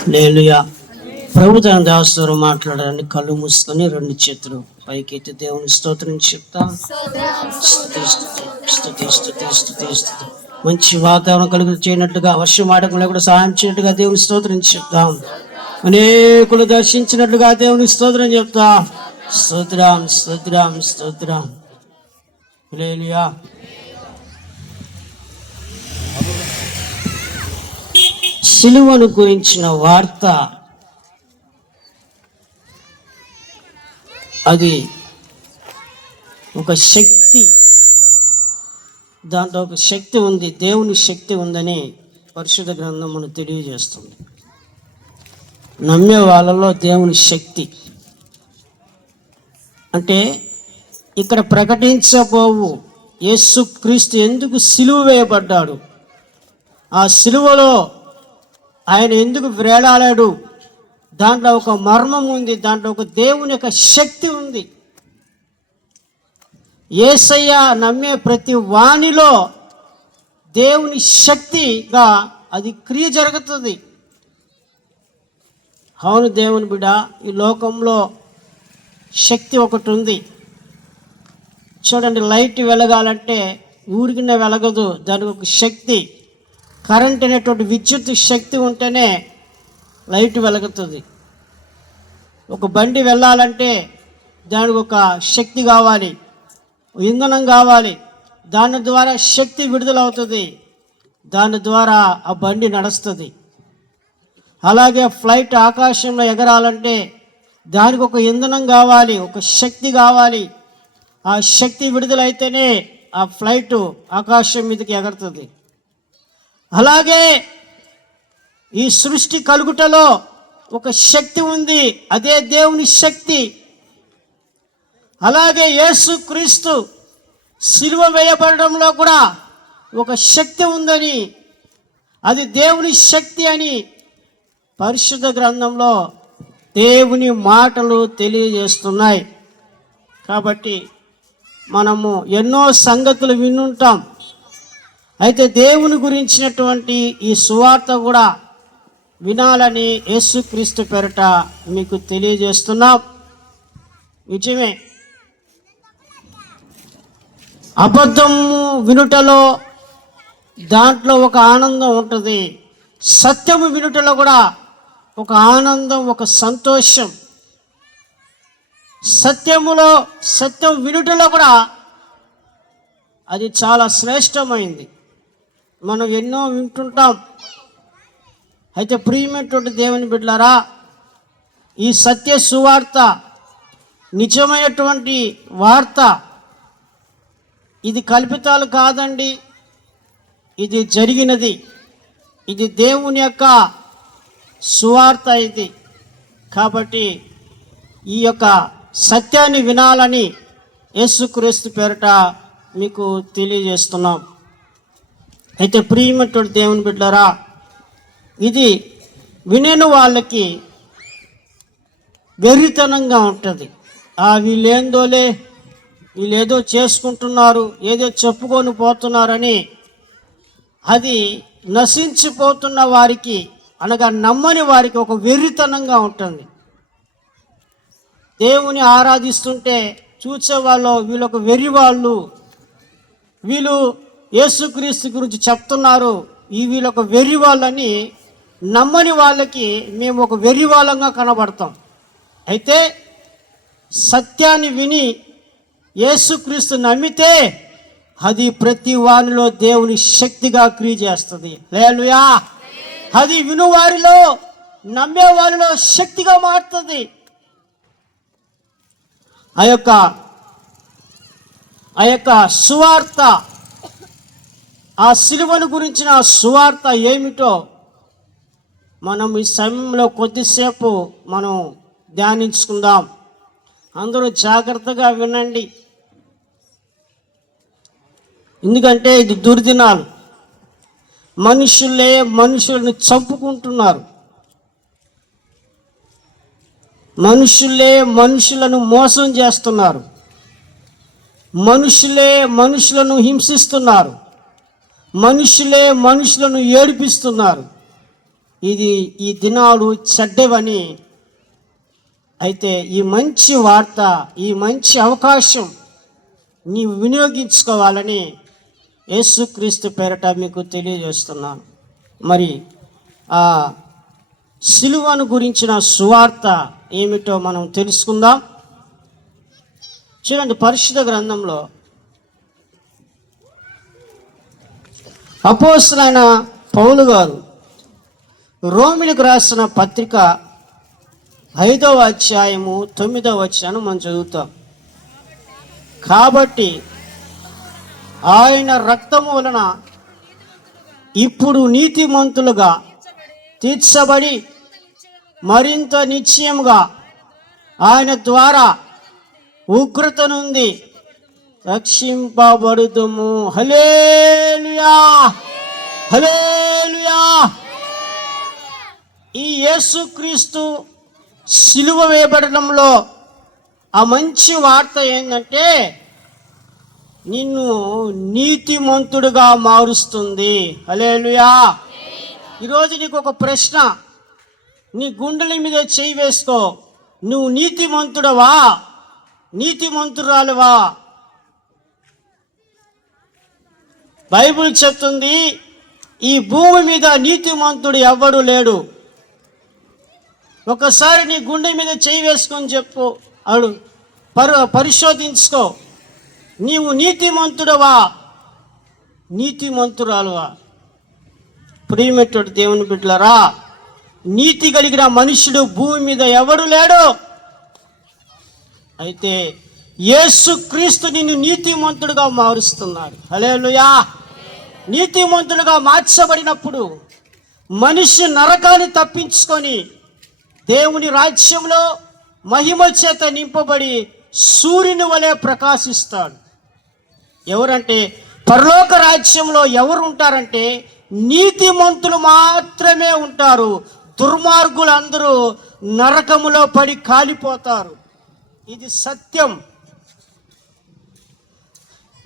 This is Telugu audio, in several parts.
హల్లెలూయా. ప్రభు తన దాసుతో మాట్లాడాలని కళ్ళు మూసుకొని రెండు చేతులు పైకెత్తి దేవుని స్తోత్రం చెప్తా. స్తుతి స్తుతి స్తుతి స్తుతి స్తుతి స్తుతి. మంచి వాతావరణం కలుగు చేయనట్లుగా, వర్షం ఆడకుండా కూడా సహాయం చేయనట్టుగా దేవుని స్తోత్రం చెప్తాం. అనేకులు దర్శించినట్లుగా దేవుని స్తోత్రం చెప్తా. స్తోత్రం స్తోత్రం స్తోత్రం. హల్లెలూయా. సిలువను గురించిన వార్త అది ఒక శక్తి, దాంట్లో ఒక శక్తి ఉంది, దేవుని శక్తి ఉందని పరిశుద్ధ గ్రంథం మనకు తెలియజేస్తుంది. నమ్మే వాళ్ళలో దేవుని శక్తి అంటే ఇక్కడ ప్రకటించబోవు యేసుక్రీస్తు ఎందుకు సిలువ వేయబడ్డాడు, ఆ సిలువలో ఆయన ఎందుకు వేలాడాడు, దాంట్లో ఒక మర్మం ఉంది, దాంట్లో ఒక దేవుని యొక్క శక్తి ఉంది. యేసయ్య నమ్మే ప్రతి వాణిలో దేవుని శక్తిగా అది క్రియ జరుగుతుంది. అవును దేవుని బిడ్డ, ఈ లోకంలో శక్తి ఒకటి ఉంది. చూడండి, లైట్ వెలగాలంటే ఊరికినే వెలగదు, దానికి ఒక శక్తి, కరెంట్ అనేటువంటి విద్యుత్ శక్తి ఉంటేనే లైట్ వెలుగుతుంది. ఒక బండి వెళ్ళాలంటే దానికి ఒక శక్తి కావాలి, ఇంధనం కావాలి, దాని ద్వారా శక్తి విడుదలవుతుంది, దాని ద్వారా ఆ బండి నడుస్తుంది. అలాగే ఫ్లైట్ ఆకాశంలో ఎగరాలంటే దానికి ఒక ఇంధనం కావాలి, ఒక శక్తి కావాలి, ఆ శక్తి విడుదలైతేనే ఆ ఫ్లైట్ ఆకాశం మీదకి ఎగరుతుంది. అలాగే ఈ సృష్టి కలుగుటలో ఒక శక్తి ఉంది, అదే దేవుని శక్తి. అలాగే యేసుక్రీస్తు సిలువ వేయబడడంలో కూడా ఒక శక్తి ఉందని, అది దేవుని శక్తి అని పరిశుద్ధ గ్రంథంలో దేవుని మాటలు తెలియజేస్తున్నాయి. కాబట్టి మనము ఎన్నో సంగతులు వినుంటాం, అయితే దేవుని గురించినటువంటి ఈ సువార్త కూడా వినాలని యేసుక్రీస్తు పేరట మీకు తెలియజేస్తున్నాం. నిజమే, అబద్ధము వినుటలో దాంట్లో ఒక ఆనందం ఉంటుంది, సత్యము వినుటలో కూడా ఒక ఆనందం, ఒక సంతోషం. సత్యం వినుటలో కూడా అది చాలా శ్రేష్టమైంది. మనం ఎన్నో వింటుంటాం. అయితే ప్రియమైనటువంటి దేవుని బిడ్డలారా, ఈ సత్య సువార్త నిజమైనటువంటి వార్త, ఇది కల్పితాలు కాదండి, ఇది జరిగినది, ఇది దేవుని యొక్క సువార్త ఇది. కాబట్టి ఈ యొక్క సత్యాన్ని వినాలని యేసుక్రీస్తు పేరట మీకు తెలియజేస్తున్నాం. అయితే ప్రియమైనటువంటి దేవుని బిడ్డలారా, ఇది వినేను వాళ్ళకి వెర్రితనంగా ఉంటుంది. వీళ్ళేదో చేసుకుంటున్నారు, ఏదో చెప్పుకొని పోతున్నారని అది నశించిపోతున్న వారికి, అనగా నమ్మని వారికి ఒక వెర్రితనంగా ఉంటుంది. దేవుని ఆరాధిస్తుంటే చూసేవాళ్ళు వీళ్ళొక వెర్రి వాళ్ళు, వీళ్ళు యేసుక్రీస్తు గురించి చెప్తున్నారు, వీళ్ళొక వెర్రి వాళ్ళని నమ్మని వాళ్ళకి మేము ఒక వెర్రి వాళ్ళంగా కనబడతాం. అయితే సత్యాన్ని విని యేసుక్రీస్తు నమ్మితే అది ప్రతి వారిలో దేవుని శక్తిగా క్రియ చేస్తుంది. హల్లెలూయా. అది వినువారిలో, నమ్మే వారిలో శక్తిగా మారుతుంది. ఆ యొక్క సువార్త, ఆ సిలువను గురించిన సువార్త ఏమిటో మనం ఈ సమయంలో కొద్దిసేపు మనం ధ్యానించుకుందాం. అందరూ జాగ్రత్తగా వినండి, ఎందుకంటే ఇది దుర్దినాలు. మనుషులను చంపుకుంటున్నారు, మనుషులను మోసం చేస్తున్నారు, మనుషులను హింసిస్తున్నారు, మనుషులను ఏడిపిస్తున్నారు. ఈ దినాలు చెడ్డవని. అయితే ఈ మంచి వార్త, ఈ మంచి అవకాశం నీవు వినియోగించుకోవాలని యేసుక్రీస్తు పేరట మీకు తెలియజేస్తున్నాను. మరి ఆ సిలువను గురించిన సువార్త ఏమిటో మనం తెలుసుకుందాం. చూడండి, పరిశుద్ధ గ్రంథంలో అపోస్తలుడైన పౌలు గారు రోమిలకు రాసిన పత్రిక 5వ అధ్యాయము 9వ వచనాన్ని మనం చదువుతాం. కాబట్టి ఆయన రక్తము వలన ఇప్పుడు నీతిమంతులుగా తీర్చబడి మరింత నిశ్చయముగా ఆయన ద్వారా ఉగ్రత నుండి రక్షింపబడుదుము. హల్లెలూయా, హల్లెలూయా. ఈ యేసుక్రీస్తు సిలువ వేయబడడంలో ఆ మంచి వార్త ఏంటంటే నిన్ను నీతిమంతుడుగా మారుస్తుంది. హల్లెలూయా. ఈరోజు నీకు ఒక ప్రశ్న, నీ గుండెల మీద చేయి వేసుకో. నువ్వు నీతిమంతుడవా, నీతిమంతురాలువా? బైబిల్ చెప్తుంది, ఈ భూమి మీద నీతిమంతుడు ఎవ్వడు లేడు. ఒకసారి నీ గుండె మీద చేయి వేసుకొని చెప్పు, పరిశోధించుకో. నీవు నీతిమంతుడవా, నీతిమంతురాలువా? ప్రియమైనటువంటి దేవుని బిడ్డలారా, నీతి కలిగిన మనుషుడు భూమి మీద ఎవడు లేడు. అయితే యేసుక్రీస్తు నిన్ను నీతిమంతుడుగా మారుస్తున్నాడు. హల్లెలూయా. నీతిమంతుడుగా మార్చబడినప్పుడు మనిషి నరకాన్ని తప్పించుకొని దేవుని రాజ్యంలో మహిమ చేత నింపబడి సూర్యుని వలె ప్రకాశిస్తాడు. ఎవరంటే పరలోక రాజ్యంలో ఎవరు ఉంటారంటే నీతిమంతులు మాత్రమే ఉంటారు. దుర్మార్గులు అందరూ నరకములో పడి కాలిపోతారు. ఇది సత్యం.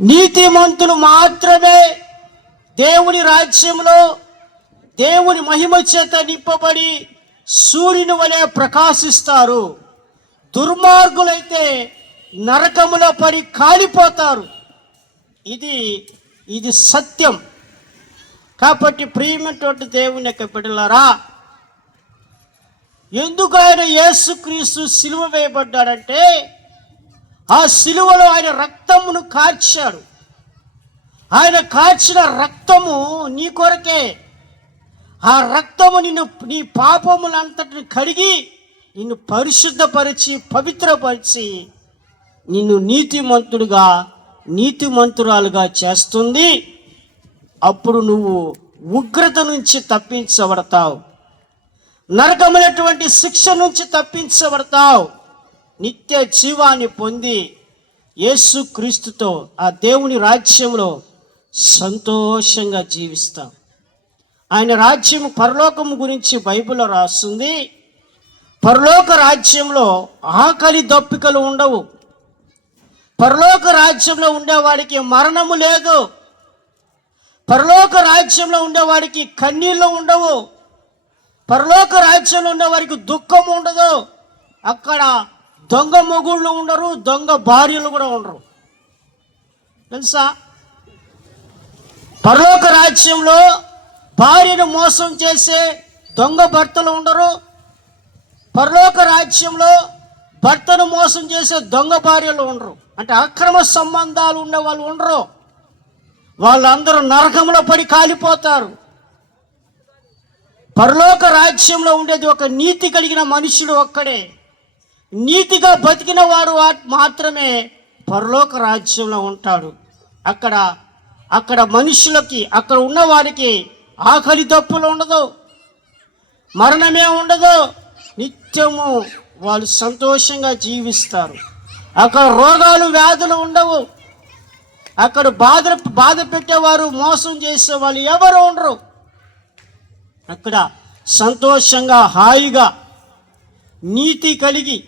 నీతిమంతులు మాత్రమే దేవుని రాజ్యంలో దేవుని మహిమ చేత నింపబడి సూర్యుని వలె ప్రకాశిస్తారు. దుర్మార్గులైతే నరకములో పడి కాలిపోతారు. ఇది సత్యం. కాబట్టి ప్రియమైనటువంటి దేవుని యొక్క బిడ్డలారా, ఎందుకు ఆయన యేసుక్రీస్తు సిలువ వేయబడ్డాడంటే ఆ సిలువలో ఆయన రక్తమును కార్చాడు. ఆయన కార్చిన రక్తము నీ కొరకే. ఆ రక్తము నీ పాపములంతటిని కడిగి నిన్ను పరిశుద్ధపరిచి పవిత్రపరిచి నిన్ను నీతిమంతుడుగా నీతిమంతురాలుగా చేస్తుంది. అప్పుడు నువ్వు ఉగ్రత నుంచి తప్పించబడతావు, నరకమైనటువంటి శిక్ష నుంచి తప్పించబడతావు, నిత్య జీవాన్ని పొంది యేసుక్రీస్తుతో ఆ దేవుని రాజ్యంలో సంతోషంగా జీవిస్తాం. ఆయన రాజ్యం పరలోకము గురించి బైబిల్లో రాస్తుంది. పరలోక రాజ్యంలో ఆకలి దప్పికలు ఉండవు. పరలోక రాజ్యంలో ఉండేవాడికి మరణము లేదు. పరలోక రాజ్యంలో ఉండేవాడికి కన్నీళ్ళు ఉండవు. పరలోక రాజ్యంలో ఉండేవారికి దుఃఖం ఉండదు. అక్కడ దొంగ మొగుళ్ళు ఉండరు, దొంగ భార్యలు కూడా ఉండరు. తెలుసా? పరలోక రాజ్యంలో భార్యను మోసం చేసే దొంగ భర్తలు ఉండరు. పరలోక రాజ్యంలో భర్తను మోసం చేసే దొంగ భార్యలు ఉండరు. అంటే అక్రమ సంబంధాలు ఉండే వాళ్ళు ఉండరు. వాళ్ళందరూ నరకంలో పడి కాలిపోతారు. పరలోక రాజ్యంలో ఉండేది ఒక నీతి కలిగిన మనుషుడు ఒక్కడే. నీతిగా బతికిన వాడు మాత్రమే పరలోక రాజ్యంలో ఉంటాడు. అక్కడ మనుషులకి, అక్కడ ఉన్న వారికి ఆకలి దప్పులు ఉండదు, మరణమే ఉండదు. నిత్యము వాళ్ళు సంతోషంగా జీవిస్తారు. అక్కడ రోగాలు వ్యాధులు ఉండవు. అక్కడ బాధ పెట్టేవారు, మోసం చేసేవాళ్ళు ఎవరు ఉండరు. అక్కడ సంతోషంగా, హాయిగా, నీతి కలిగి,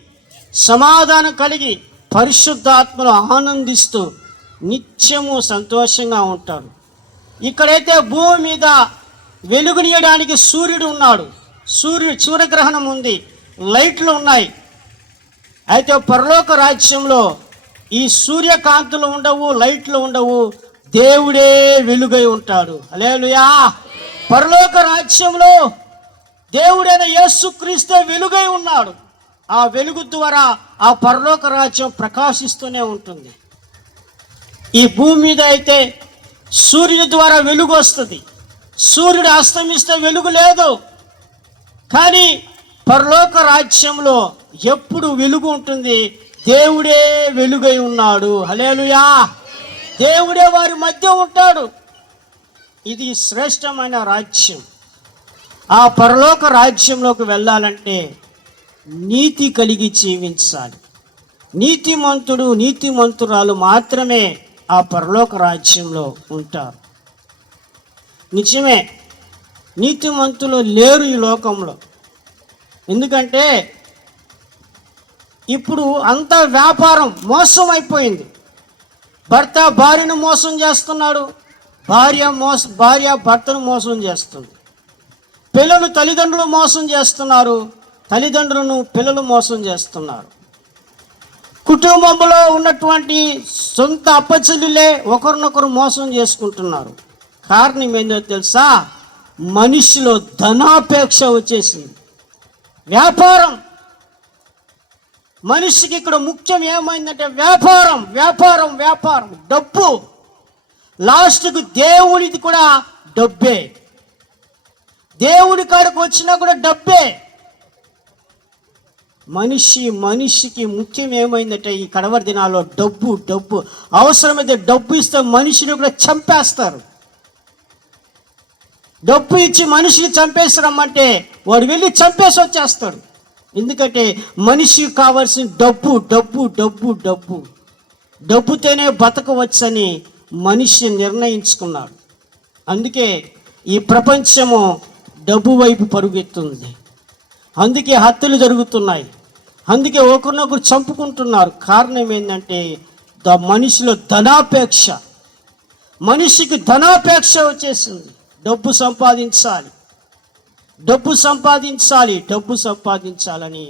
సమాధానం కలిగి, పరిశుద్ధాత్మను ఆనందిస్తూ నిత్యము సంతోషంగా ఉంటారు. ఇక్కడైతే భూమి మీద వెలుగునియడానికి సూర్యుడు ఉన్నాడు. సూర్యగ్రహణం ఉంది, లైట్లు ఉన్నాయి. అయితే పరలోక రాజ్యంలో ఈ సూర్యకాంతులు ఉండవు, లైట్లు ఉండవు, దేవుడే వెలుగై ఉంటాడు. హల్లెలూయా. పరలోక రాజ్యంలో దేవుడైన యేసుక్రీస్తే వెలుగై ఉన్నాడు. ఆ వెలుగు ద్వారా ఆ పరలోక రాజ్యం ప్రకాశిస్తూనే ఉంటుంది. ఈ భూమి మీద అయితే సూర్యుని ద్వారా వెలుగు వస్తుంది, సూర్యుడు అస్తమిస్తే వెలుగు లేదు. కానీ పరలోక రాజ్యంలో ఎప్పుడు వెలుగు ఉంటుంది, దేవుడే వెలుగై ఉన్నాడు. హల్లెలూయా. దేవుడే వారి మధ్య ఉంటాడు. ఇది శ్రేష్టమైన రాజ్యం. ఆ పరలోక రాజ్యంలోకి వెళ్ళాలంటే నీతి కలిగి జీవించాలి. నీతిమంతుడు, నీతిమంతురాలు మాత్రమే ఆ పరలోక రాజ్యంలో ఉంటారు. నిజమే, నీతిమంతులు లేరు ఈ లోకంలో. ఎందుకంటే ఇప్పుడు అంతా వ్యాపారం, మోసం అయిపోయింది. భర్త భార్యను మోసం చేస్తున్నాడు, భార్య భర్తను మోసం చేస్తుంది. పిల్లలు తల్లిదండ్రులు మోసం చేస్తున్నారు, తల్లిదండ్రులను పిల్లలు మోసం చేస్తున్నారు. కుటుంబంలో ఉన్నటువంటి సొంత అప్పచెల్లులే ఒకరినొకరు మోసం చేసుకుంటున్నారు. కారణం ఏంటో తెలుసా? మనిషిలో ధనాపేక్ష వచ్చేసింది, వ్యాపారం. మనిషికి ఇక్కడ ముఖ్యం ఏమైందంటే వ్యాపారం, వ్యాపారం, వ్యాపారం, డబ్బు. లాస్ట్కు దేవుడిది కూడా డబ్బే. దేవుడి కాడికి వచ్చినా కూడా డబ్బే. మనిషికి ముఖ్యం ఏమైందంటే ఈ కడవరి దినాల్లో డబ్బు, డబ్బు. అవసరమైతే డబ్బు ఇస్తే మనిషిని కూడా చంపేస్తారు. డబ్బు ఇచ్చి మనిషిని చంపేస్తారమ్మంటే వాడు వెళ్ళి చంపేసి వచ్చేస్తాడు. ఎందుకంటే మనిషికి కావాల్సిన డబ్బు, డబ్బు, డబ్బు, డబ్బు. డబ్బుతోనే బతకవచ్చని మనిషి నిర్ణయించుకున్నాడు. అందుకే ఈ ప్రపంచము డబ్బు వైపు పరుగెత్తుంది. అందుకే హత్యలు జరుగుతున్నాయి, అందుకే ఒకరినొకరు చంపుకుంటున్నారు. కారణం ఏంటంటే మనిషిలో ధనాపేక్ష. మనిషికి ధనాపేక్ష వచ్చేసింది. డబ్బు సంపాదించాలి, డబ్బు సంపాదించాలి, డబ్బు సంపాదించాలని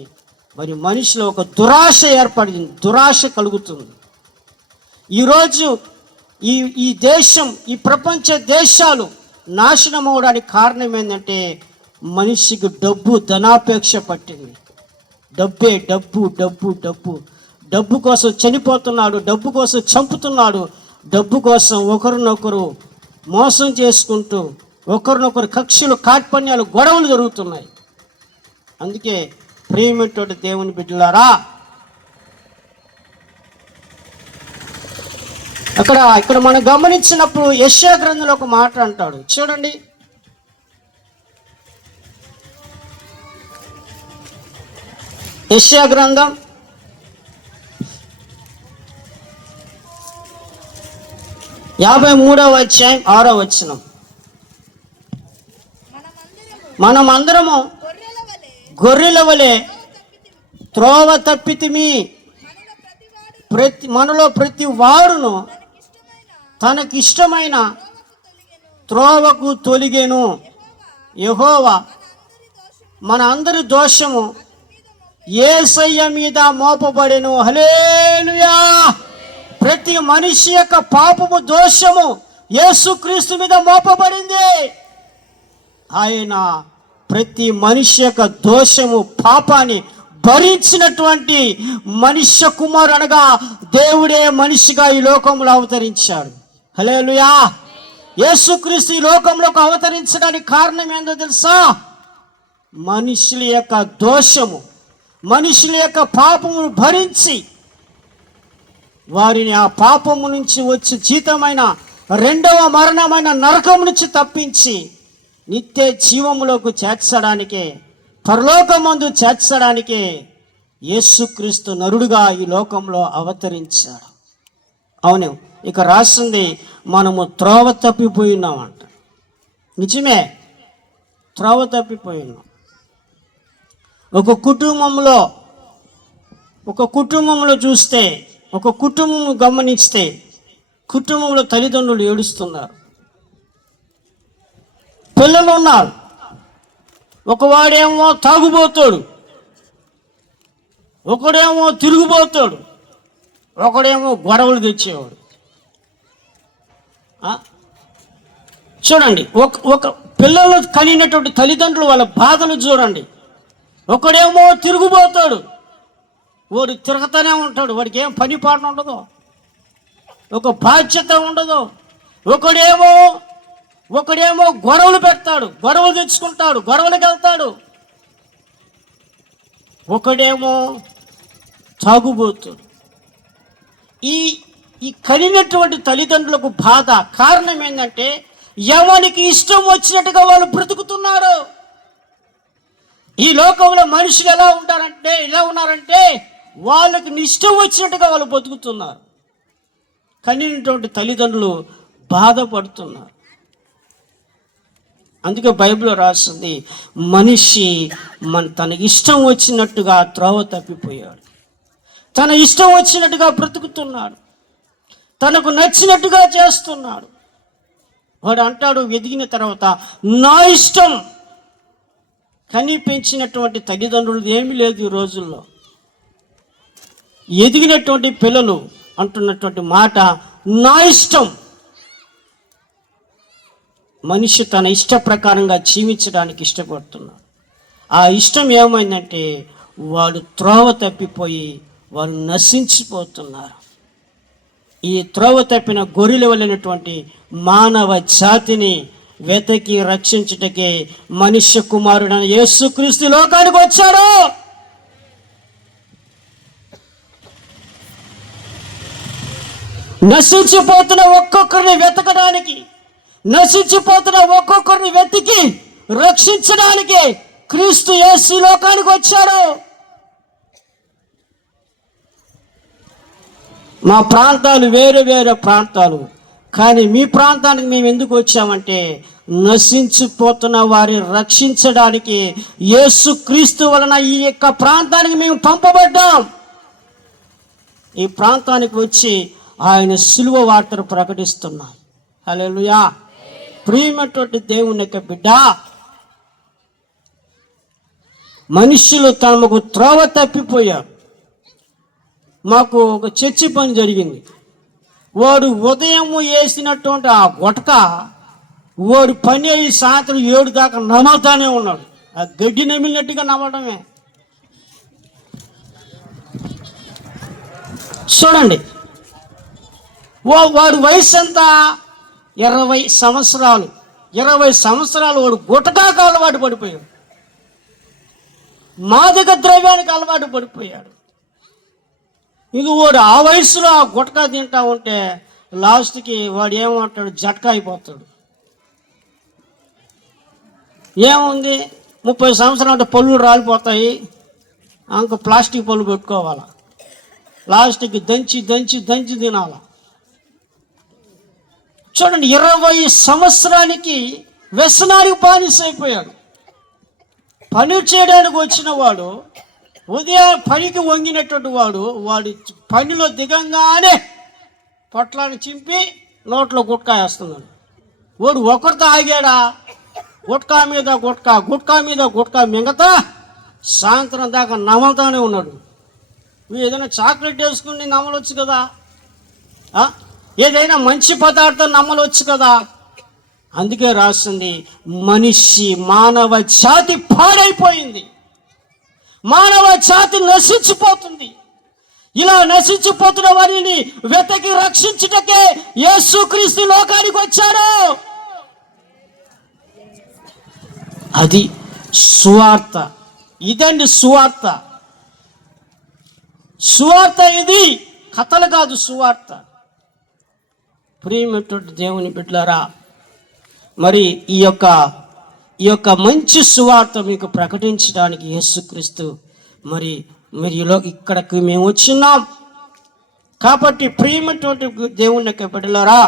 మరి మనిషిలో ఒక దురాశ ఏర్పడింది, దురాశ కలుగుతుంది. ఈరోజు ఈ దేశం, ఈ ప్రపంచ దేశాలు నాశనం అవడానికి కారణం ఏంటంటే మనిషికి డబ్బు, ధనాపేక్ష పట్టింది. డబ్బే, డబ్బు, డబ్బు, డబ్బు. డబ్బు కోసం చనిపోతున్నాడు, డబ్బు కోసం చంపుతున్నాడు, డబ్బు కోసం ఒకరినొకరు మోసం చేసుకుంటూ ఒకరినొకరు కక్షలు, కార్పణ్యాలు, గొడవలు జరుగుతున్నాయి. అందుకే ప్రియమైనటువంటి దేవుని బిడ్డలారా, ఇక్కడ మనం గమనించినప్పుడు యెషయా గ్రంథంలో ఒక మాట అంటాడు, చూడండి. యెషయా గ్రంథం 53వ అధ్యాయం 6వ వచనం. మనమందరము గొర్రెల వలె త్రోవ తప్పితిమి, మనలో ప్రతి వాడును తనకిష్టమైన త్రోవకు తొలిగెను. యెహోవా మన అందరి దోషము యేసయ్య మీద మోపబడెను. హల్లెలూయా. ప్రతి మనిషి యొక్క పాపము, దోషము యేసుక్రీస్తు మీద మోపబడింది. ఆయన ప్రతి మనిషి యొక్క దోషము, పాపాన్ని భరించినటువంటి మనుష్య కుమారు అనగా దేవుడే మనిషిగా ఈ లోకంలో అవతరించాడు. హల్లెలూయా. యేసుక్రీస్తు ఈ లోకంలోకి అవతరించడానికి కారణం ఏందో తెలుసా? మనుషుల యొక్క దోషము, మనుషుల యొక్క పాపమును భరించి వారిని ఆ పాపము నుంచి వచ్చి జీతమైన రెండవ మరణమైన నరకం నుంచి తప్పించి నిత్య జీవములోకి చేర్చడానికే, పరలోకమందు చేర్చడానికే యేసుక్రీస్తు నరుడుగా ఈ లోకంలో అవతరించాడు. అవును, ఇక రాసింది మనము త్రోవ తప్పిపోయినామంట. నిజమే, త్రోవ తప్పిపోయినాం. ఒక కుటుంబంలో చూస్తే, ఒక కుటుంబం గమనిస్తే, కుటుంబంలో తల్లిదండ్రులు ఏడుస్తున్నారు, పిల్లలు ఉన్నారు, ఒకవాడేమో తాగుబోతాడు, ఒకడేమో తిరుగుబోతాడు, ఒకడేమో గొడవలు తెచ్చేవాడు. చూడండి, ఒక పిల్లలు కలిగినటువంటి తల్లిదండ్రులు వాళ్ళ బాధలు చూడండి. ఒకడేమో తిరుగుబోతాడు, వాడు తిరుగుతూనే ఉంటాడు, వాడికి ఏం పని పాట ఉండదు, ఒక బాధ్యత ఉండదు. ఒకడేమో గొడవలు పెడతాడు, గొడవలు తెచ్చుకుంటాడు, గొడవలకు వెళ్తాడు. ఒకడేమో తాగుబోతాడు. ఈ కలిగినటువంటి తల్లిదండ్రులకు బాధ కారణం ఏంటంటే ఎవరికి ఇష్టం వచ్చినట్టుగా వాళ్ళు బ్రతుకుతున్నారు. ఈ లోకంలో మనుషులు ఎలా ఉన్నారంటే వాళ్ళకి ఇష్టం వచ్చినట్టుగా వాళ్ళు బతుకుతున్నారు. కలిగినటువంటి తల్లిదండ్రులు బాధపడుతున్నారు. అందుకే బైబిల్లో రాస్తుంది, మనిషి తనకి ఇష్టం వచ్చినట్టుగా త్రోవ తప్పిపోయాడు, తన ఇష్టం వచ్చినట్టుగా బ్రతుకుతున్నాడు, తనకు నచ్చినట్టుగా చేస్తున్నాడు. వాడు అంటాడు ఎదిగిన తర్వాత, నా ఇష్టం. కని పెంచినటువంటి తల్లిదండ్రులు ఏమీ లేదు ఈ రోజుల్లో. ఎదిగినటువంటి పిల్లలు అంటున్నటువంటి మాట, నా ఇష్టం. మనిషి తన ఇష్ట ప్రకారంగా జీవించడానికి ఇష్టపడుతున్నాడు. ఆ ఇష్టం ఏమైందంటే వాడు త్రోవ తప్పిపోయి వారు నశించిపోతున్నారు. ఈ త్రోవ తప్పిన గొర్రెల వలైనటువంటి మానవ జాతిని వెతకి రక్షించుటకే మనుష్య కుమారుడైన యేసుక్రీస్తు లోకానికి వచ్చాడు. నశించిపోతున్న ఒక్కొక్కరిని వెతకడానికి, నశించిపోతున్న ఒక్కొక్కరిని వెతికి రక్షించడానికి క్రీస్తు యేసు లోకానికి వచ్చాడు. మా ప్రాంతాలు వేరే వేరే ప్రాంతాలు, కానీ మీ ప్రాంతానికి మేము ఎందుకు వచ్చామంటే నశించిపోతున్న వారిని రక్షించడానికి యేసు క్రీస్తు వలన ఈ యొక్క ప్రాంతానికి మేము పంపబడ్డాం. ఈ ప్రాంతానికి వచ్చి ఆయన సిలువ వార్తను ప్రకటిస్తున్నాం. హల్లెలూయా. ప్రియమైనటువంటి దేవుని యొక్క బిడ్డ, మనుషులు తమకు త్రోవ తప్పిపోయారు. మాకు ఒక చర్చి పని జరిగింది. వాడు ఉదయం వేసినటువంటి ఆ గుటక వాడు పని అయ్యి సాయంత్రం 7 దాకా నమలుతానే ఉన్నాడు. ఆ గడ్డి నమిలినట్టుగా నమలడమే. చూడండి, వాడు వయసు ఎంత? 20 సంవత్సరాలు. 20 సంవత్సరాలు వాడు గుటకాకు అలవాటు పడిపోయాడు, మాదక ద్రవ్యానికి అలవాటు పడిపోయాడు. ఇక వాడు ఆ వయసులో ఆ గుటకా తింటా ఉంటే లాస్ట్కి వాడు ఏమంటాడు, జట్కా అయిపోతాడు. ఏముంది, 30 సంవత్సరాలు అంటే పళ్ళు రాలిపోతాయి, ఇంక ప్లాస్టిక్ పళ్ళు పెట్టుకోవాలా, లాస్ట్కి దంచి దంచి దంచి తినాల. చూడండి, 20 సంవత్సరానికి వ్యసనానికి బానిస అయిపోయాడు. పని చేయడానికి వచ్చిన వాడు, ఉదయం పనికి వంగినటువంటి వాడు పనిలో దిగంగానే పొట్లాన్ని చింపి నోట్లో గుట్కా వేస్తున్నాడు. వాడు ఒకరితో ఆగాడా, గుట్కా మీద గుట్కా, గుట్కా మీద గుట్కా మింగతా సాయంత్రం దాకా నమలుతానే ఉన్నాడు. నువ్వు ఏదైనా చాక్లెట్ వేసుకుని నమలొచ్చు కదా, ఏదైనా మంచి పదార్థం నమ్మలవచ్చు కదా. అందుకే రాస్తుంది, మనిషి మానవ జాతి పాడైపోయింది, మానవ జాతి నశించిపోతుంది. ఇలా నశించిపోతున్న వారిని వెతకి రక్షించుటకే యేసుక్రీస్తు లోకానికి వచ్చాడు. అది సువార్త. ఇదండి సువార్త. సువార్త ఇది, కథలు కాదు సువార్త. ప్రియమైనటువంటి దేవుని బిడ్డలారా, మరి ఈ యొక్క మంచి సువార్త మీకు ప్రకటించడానికి యేసుక్రీస్తు మరి ఇక్కడికి మేము వచ్చినాం. కాబట్టి ప్రియమైనటువంటి దేవుని యొక్క బిడ్డలారా,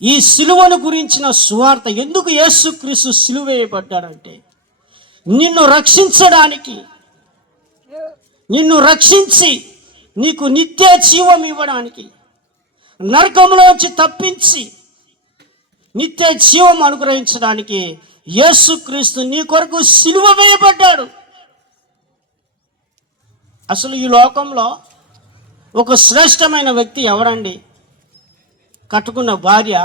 ఈ సిలువను గురించిన సువార్త, ఎందుకు యేసుక్రీస్తు సిలువ వేయబడ్డాడంటే నిన్ను రక్షించడానికి, నిన్ను రక్షించి నీకు నిత్య జీవం ఇవ్వడానికి, నరకంలోంచి తప్పించి నిత్య జీవం అనుగ్రహించడానికి యేసుక్రీస్తు నీ కొరకు సిలువ వేయబడ్డాడు. అసలు ఈ లోకంలో ఒక శ్రేష్టమైన వ్యక్తి ఎవరండి? కట్టుకున్న భార్య,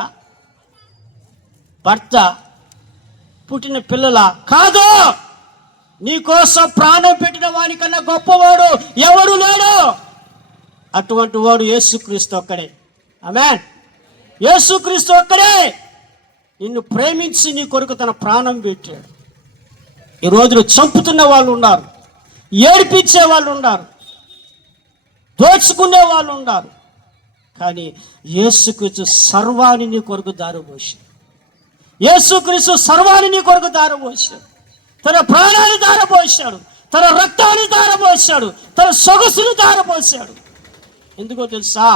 భర్త, పుట్టిన పిల్లల కాదు. నీకోసం ప్రాణం పెట్టిన వానికన్నా గొప్పవాడు ఎవడు లేడు. అటువంటి వాడు యేసుక్రీస్తు ఒక్కడే. ఆమేన్. యేసుక్రీస్తు ఒక్కడే నిన్ను ప్రేమించి నీ కొరకు తన ప్రాణం పెట్టాడు. ఈ రోజులు చంపుతున్న వాళ్ళు ఉన్నారు, ఏడిపించే వాళ్ళు ఉన్నారు, దోచుకునే వాళ్ళు ఉన్నారు. కానీ యేసుక్రీస్తు సర్వాన్ని నీ కొరకు దారపోశాడు. యేసుక్రీస్తు సర్వాన్ని నీ కొరకు దారపోశాడు. తన ప్రాణాన్ని దారపోశాడు, తన రక్తాన్ని దారపోశాడు, తన సొగసుని దారపోశాడు. ఎందుకో తెలుసా?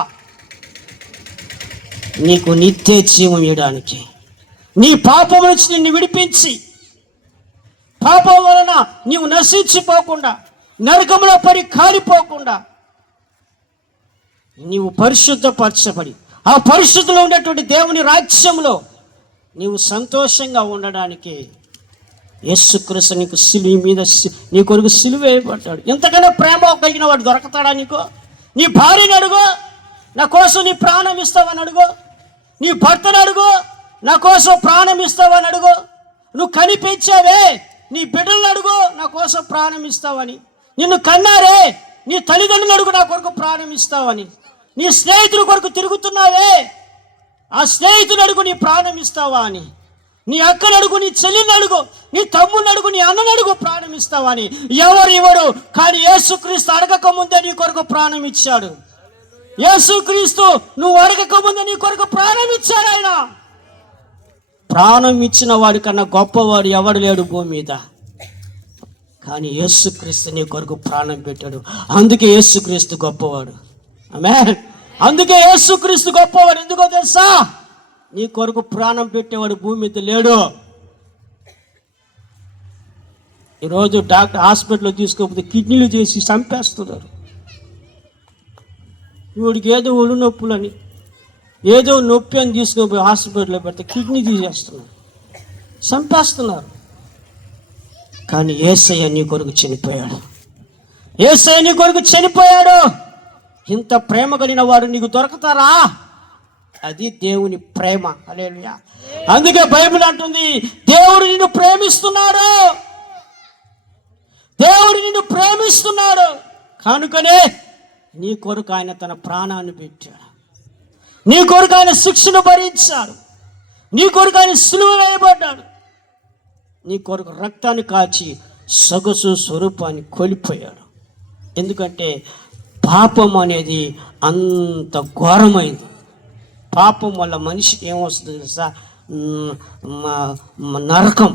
నీకు నిత్య జీవం ఇవ్వడానికి, నీ పాపం నుంచి నిన్ను విడిపించి, పాపం వలన నీవు నశించిపోకుండా, నరకంలో పడి కాలిపోకుండా నీవు పరిశుద్ధపరచబడి ఆ పరిశుద్ధిలో ఉండేటువంటి దేవుని రాజ్యంలో నీవు సంతోషంగా ఉండడానికి యేసుక్రీస్తు నీకు సిలువ మీద నీ కొరకు సిలువ వేయబడ్డాడు. ఎంతకన్నా ప్రేమ కలిగిన వాడు దొరకతాడా నీకు? నీ భార్యని అడుగు, నా కోసం నీ ప్రాణం ఇస్తావని అడుగు. నీ భర్తను అడుగు, నా కోసం ప్రాణం ఇస్తావని అడుగు. నువ్వు కనిపించావే నీ బిడ్డలను అడుగు, నా కోసం ప్రాణం ఇస్తావని. నిన్ను కన్నారే నీ తల్లిదండ్రులు అడుగు, నా కొరకు ప్రాణం ఇస్తావని. నీ స్నేహితుల కొరకు తిరుగుతున్నావే, ఆ స్నేహితుడు అడుగు, నీ ప్రాణం ఇస్తావా అని. నీ అక్కను అడుగు, నీ చెల్లిని అడుగు, నీ తమ్ముని అడుగు, నీ అన్నను అడుగు, ప్రాణం ఇస్తావా అని. ఎవరు ఇవ్వరు, కానీ యేసుక్రీస్తు అడగక ముందే నీ కొరకు ప్రాణం ఇచ్చాడు. యేసుక్రీస్తు నువ్వు అడగక ముందే నీ కొరకు ప్రాణం ఇచ్చాడు. ఆయన ప్రాణం ఇచ్చిన వాడి కన్నా గొప్పవాడు ఎవడు లేడు భూమి మీద. కానీ యేసుక్రీస్తు నీ కొరకు ప్రాణం పెట్టాడు. అందుకే యేసుక్రీస్తు గొప్పవాడు. ఆమేన్. అందుకే యేసుక్రీస్తు గొప్పవాడు. ఎందుకో తెలుసా? నీ కొరకు ప్రాణం పెట్టేవాడు భూమి మీద లేడు. ఈరోజు డాక్టర్ హాస్పిటల్లో తీసుకోకపోతే కిడ్నీలు చేసి చంపేస్తున్నారు. వీడికి ఏదో ఒళ్ళు నొప్పులని, ఏదో నొప్పి అని తీసుకుపోయి హాస్పిటల్లో పెడితే కిడ్నీ తీసేస్తున్నారు, చంపేస్తున్నారు. కానీ యేసయ్య నీ కొరకు చనిపోయాడు. యేసయ్య నీ కొరకు చనిపోయాడు. ఇంత ప్రేమ కలిగిన వాడు నీకు దొరకతారా? అది దేవుని ప్రేమ. హల్లెలూయా. అందుకే బైబిల్ అంటుంది, దేవుడు నిన్ను ప్రేమిస్తున్నాడు, దేవుడు నిన్ను ప్రేమిస్తున్నాడు. కనుకనే నీ కొరకు ఆయన తన ప్రాణాన్ని పెట్టాడు. నీ కొరకు ఆయన శిక్షను భరించాడు. నీ కొరకు ఆయన సిలువ వేయబడ్డాడు. నీ కొరకు రక్తాన్ని కాచి సొగసు స్వరూపాన్ని కోల్పోయాడు. ఎందుకంటే పాపం అనేది అంత ఘోరమైంది. పాపం వల్ల మనిషికి ఏమొస్తుంది తెలుసా? నరకం.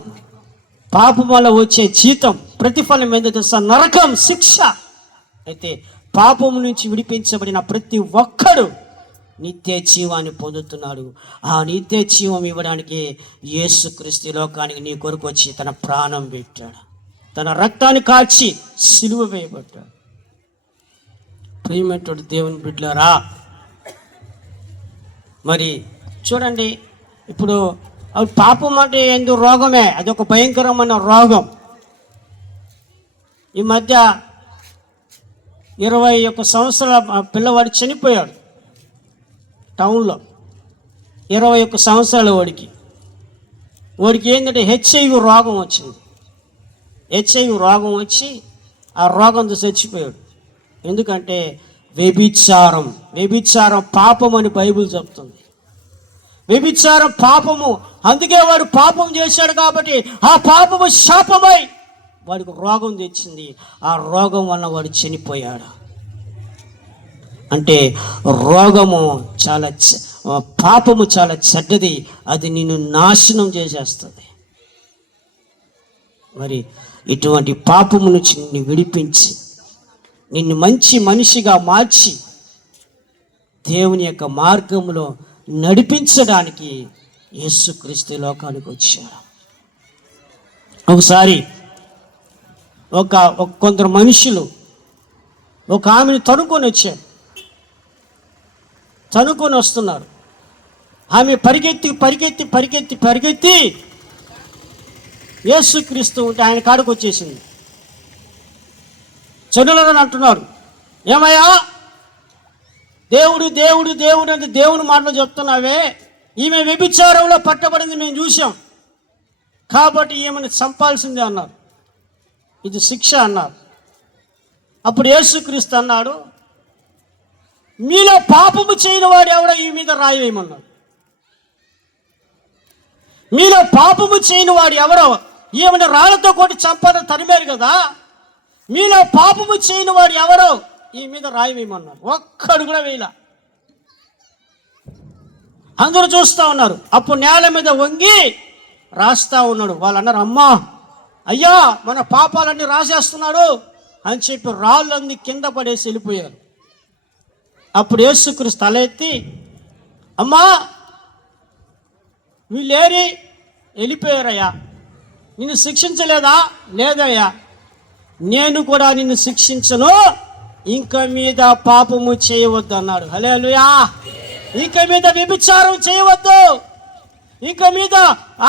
పాపం వల్ల వచ్చే జీతం, ప్రతిఫలం ఏంటో తెలుసా? నరకం, శిక్ష. అయితే పాపం నుంచి విడిపించబడిన ప్రతి ఒక్కడు నిత్య జీవాన్ని పొందుతున్నాడు. ఆ నిత్య జీవం ఇవ్వడానికి యేసుక్రీస్తు లోకానికి నీ కొరకు వచ్చి తన ప్రాణం పెట్టాడు, తన రక్తాన్ని కాచి సిలువ వేయబడ్డాడు. ప్రియమైనటువంటి దేవుని బిడ్డలారా, మరి చూడండి, ఇప్పుడు పాపం అంటే ఎందుకు రోగమే, అది ఒక భయంకరమైన రోగం. ఈ మధ్య 21 సంవత్సరాల పిల్లవాడు చనిపోయాడు టౌన్లో. 21 సంవత్సరాల వాడికి ఏంటంటే హెచ్ఐవి రోగం వచ్చింది. హెచ్ఐవి రోగం వచ్చి ఆ రోగంతో చచ్చిపోయాడు. ఎందుకంటే వ్యభిచారం పాపం అని బైబిల్ చెప్తుంది. వ్యభిచారం పాపము. అందుకే వాడు పాపం చేశాడు కాబట్టి ఆ పాపము శాపమై వాడికి రోగం తెచ్చింది. ఆ రోగం వల్ల వాడు చనిపోయాడు. అంటే రోగము చాలా, పాపము చాలా చెడ్డది. అది నిన్ను నాశనం చేసేస్తుంది. మరి ఇటువంటి పాపము నుంచి నిన్ను విడిపించి నిన్ను మంచి మనిషిగా మార్చి దేవుని యొక్క మార్గంలో నడిపించడానికి యేసుక్రీస్తు లోకానికి వచ్చాడు. ఒకసారి కొందరు మనుషులు ఒక ఆమెను తనుకొని వచ్చారు. తనుకొని వస్తున్నారు. ఆమె పరిగెత్తి యేసుక్రీస్తు ఉంటే ఆయన కాడికి వచ్చేసింది. చెడులని అంటున్నారు, ఏమయ్యా దేవుడు దేవుడు దేవుడు అంటే దేవుని మాటలు చెప్తున్నావే, ఈమె వ్యభిచారంలో పట్టబడింది మేము చూసాం, కాబట్టి ఈమెను చంపాల్సిందే అన్నారు. ఇది శిక్ష అన్నారు. అప్పుడు యేసుక్రీస్తు అన్నాడు, మీలో పాపము చేయని వాడు ఎవడో ఈ మీద రాయి వేయమన్నాడు. మీలో పాపము చేయని వాడు ఎవరో ఈమెను రాళ్ళతో కొట్టి చంపాలని తరిమారు కదా, మీలో పాపము చేయని వాడు ఎవరో ఈ మీద రాయి వేయమన్నారు. ఒక్కడు కూడా వేయలా. అందరూ చూస్తూ ఉన్నారు. అప్పుడు నేల మీద వంగి రాస్తా ఉన్నాడు. వాళ్ళు అన్నారు, అమ్మా అయ్యా మన పాపాలన్నీ రాసేస్తున్నాడు అని చెప్పి రాళ్ళన్నీ కింద పడేసి వెళ్ళిపోయారు. అప్పుడు యేసుక్రీస్తు తల ఎత్తి, అమ్మా వీళ్ళేరి వెళ్ళిపోయారయ్యా, నిన్ను శిక్షించలేదా? లేదయ్యా, నేను కూడా నిన్ను శిక్షించను, ఇంక మీద పాపము చేయవద్దు అన్నాడు. హల్లెలూయా. ఇంక మీద వ్యభిచారం చేయవద్దు, ఇంక మీద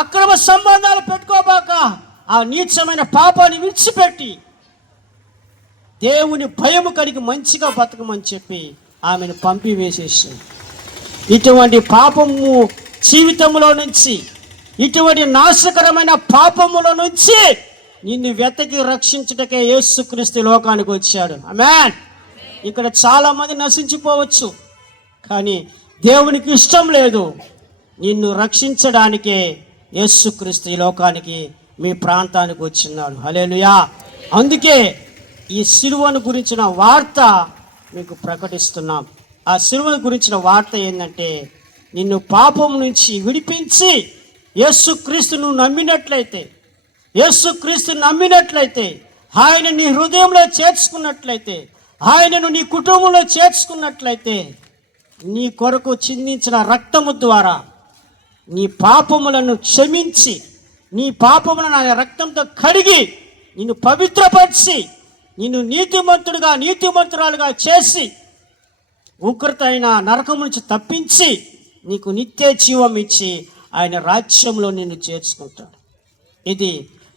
అక్రమ సంబంధాలు పెట్టుకోబాక, ఆ నీచమైన పాపాన్ని విడిచిపెట్టి దేవుని భయము కలిగి మంచిగా బతకమని చెప్పి ఆమెను పంపివేసేసింది. ఇటువంటి పాపము జీవితంలో నుంచి, ఇటువంటి నాశకరమైన పాపముల నుంచి నిన్ను వెతకి రక్షించుటకే యేసుక్రీస్తు లోకానికి వచ్చాడు. ఆమేన్. ఇక్కడ చాలా మంది నశించిపోవచ్చు, కానీ దేవునికి ఇష్టం లేదు. నిన్ను రక్షించడానికే యేసుక్రీస్తు ఈ లోకానికి మీ ప్రాంతానికి వచ్చినాడు. హల్లెలూయా. అందుకే ఈ సిలువను గురించిన వార్త మీకు ప్రకటిస్తున్నాం. ఆ సిలువను గురించిన వార్త ఏంటంటే, నిన్ను పాపం నుంచి విడిపించి యేసుక్రీస్తును నమ్మినట్లయితే, యేసుక్రీస్తును నమ్మినట్లయితే, ఆయన నీ హృదయంలో చేర్చుకున్నట్లయితే, ఆయనను నీ కుటుంబంలో చేర్చుకున్నట్లయితే, నీ కొరకు చిందించిన రక్తము ద్వారా నీ పాపములను క్షమించి, నీ పాపములను ఆయన రక్తంతో కడిగి నిన్ను పవిత్రపరిచి, నిన్ను నీతిమంతుడుగా నీతిమంతురాలుగా చేసి, ఉగ్రత అయిన నరకం నుంచి తప్పించి నీకు నిత్య జీవం ఇచ్చి ఆయన రాజ్యంలో నిన్ను చేర్చుకుంటాడు. ఇది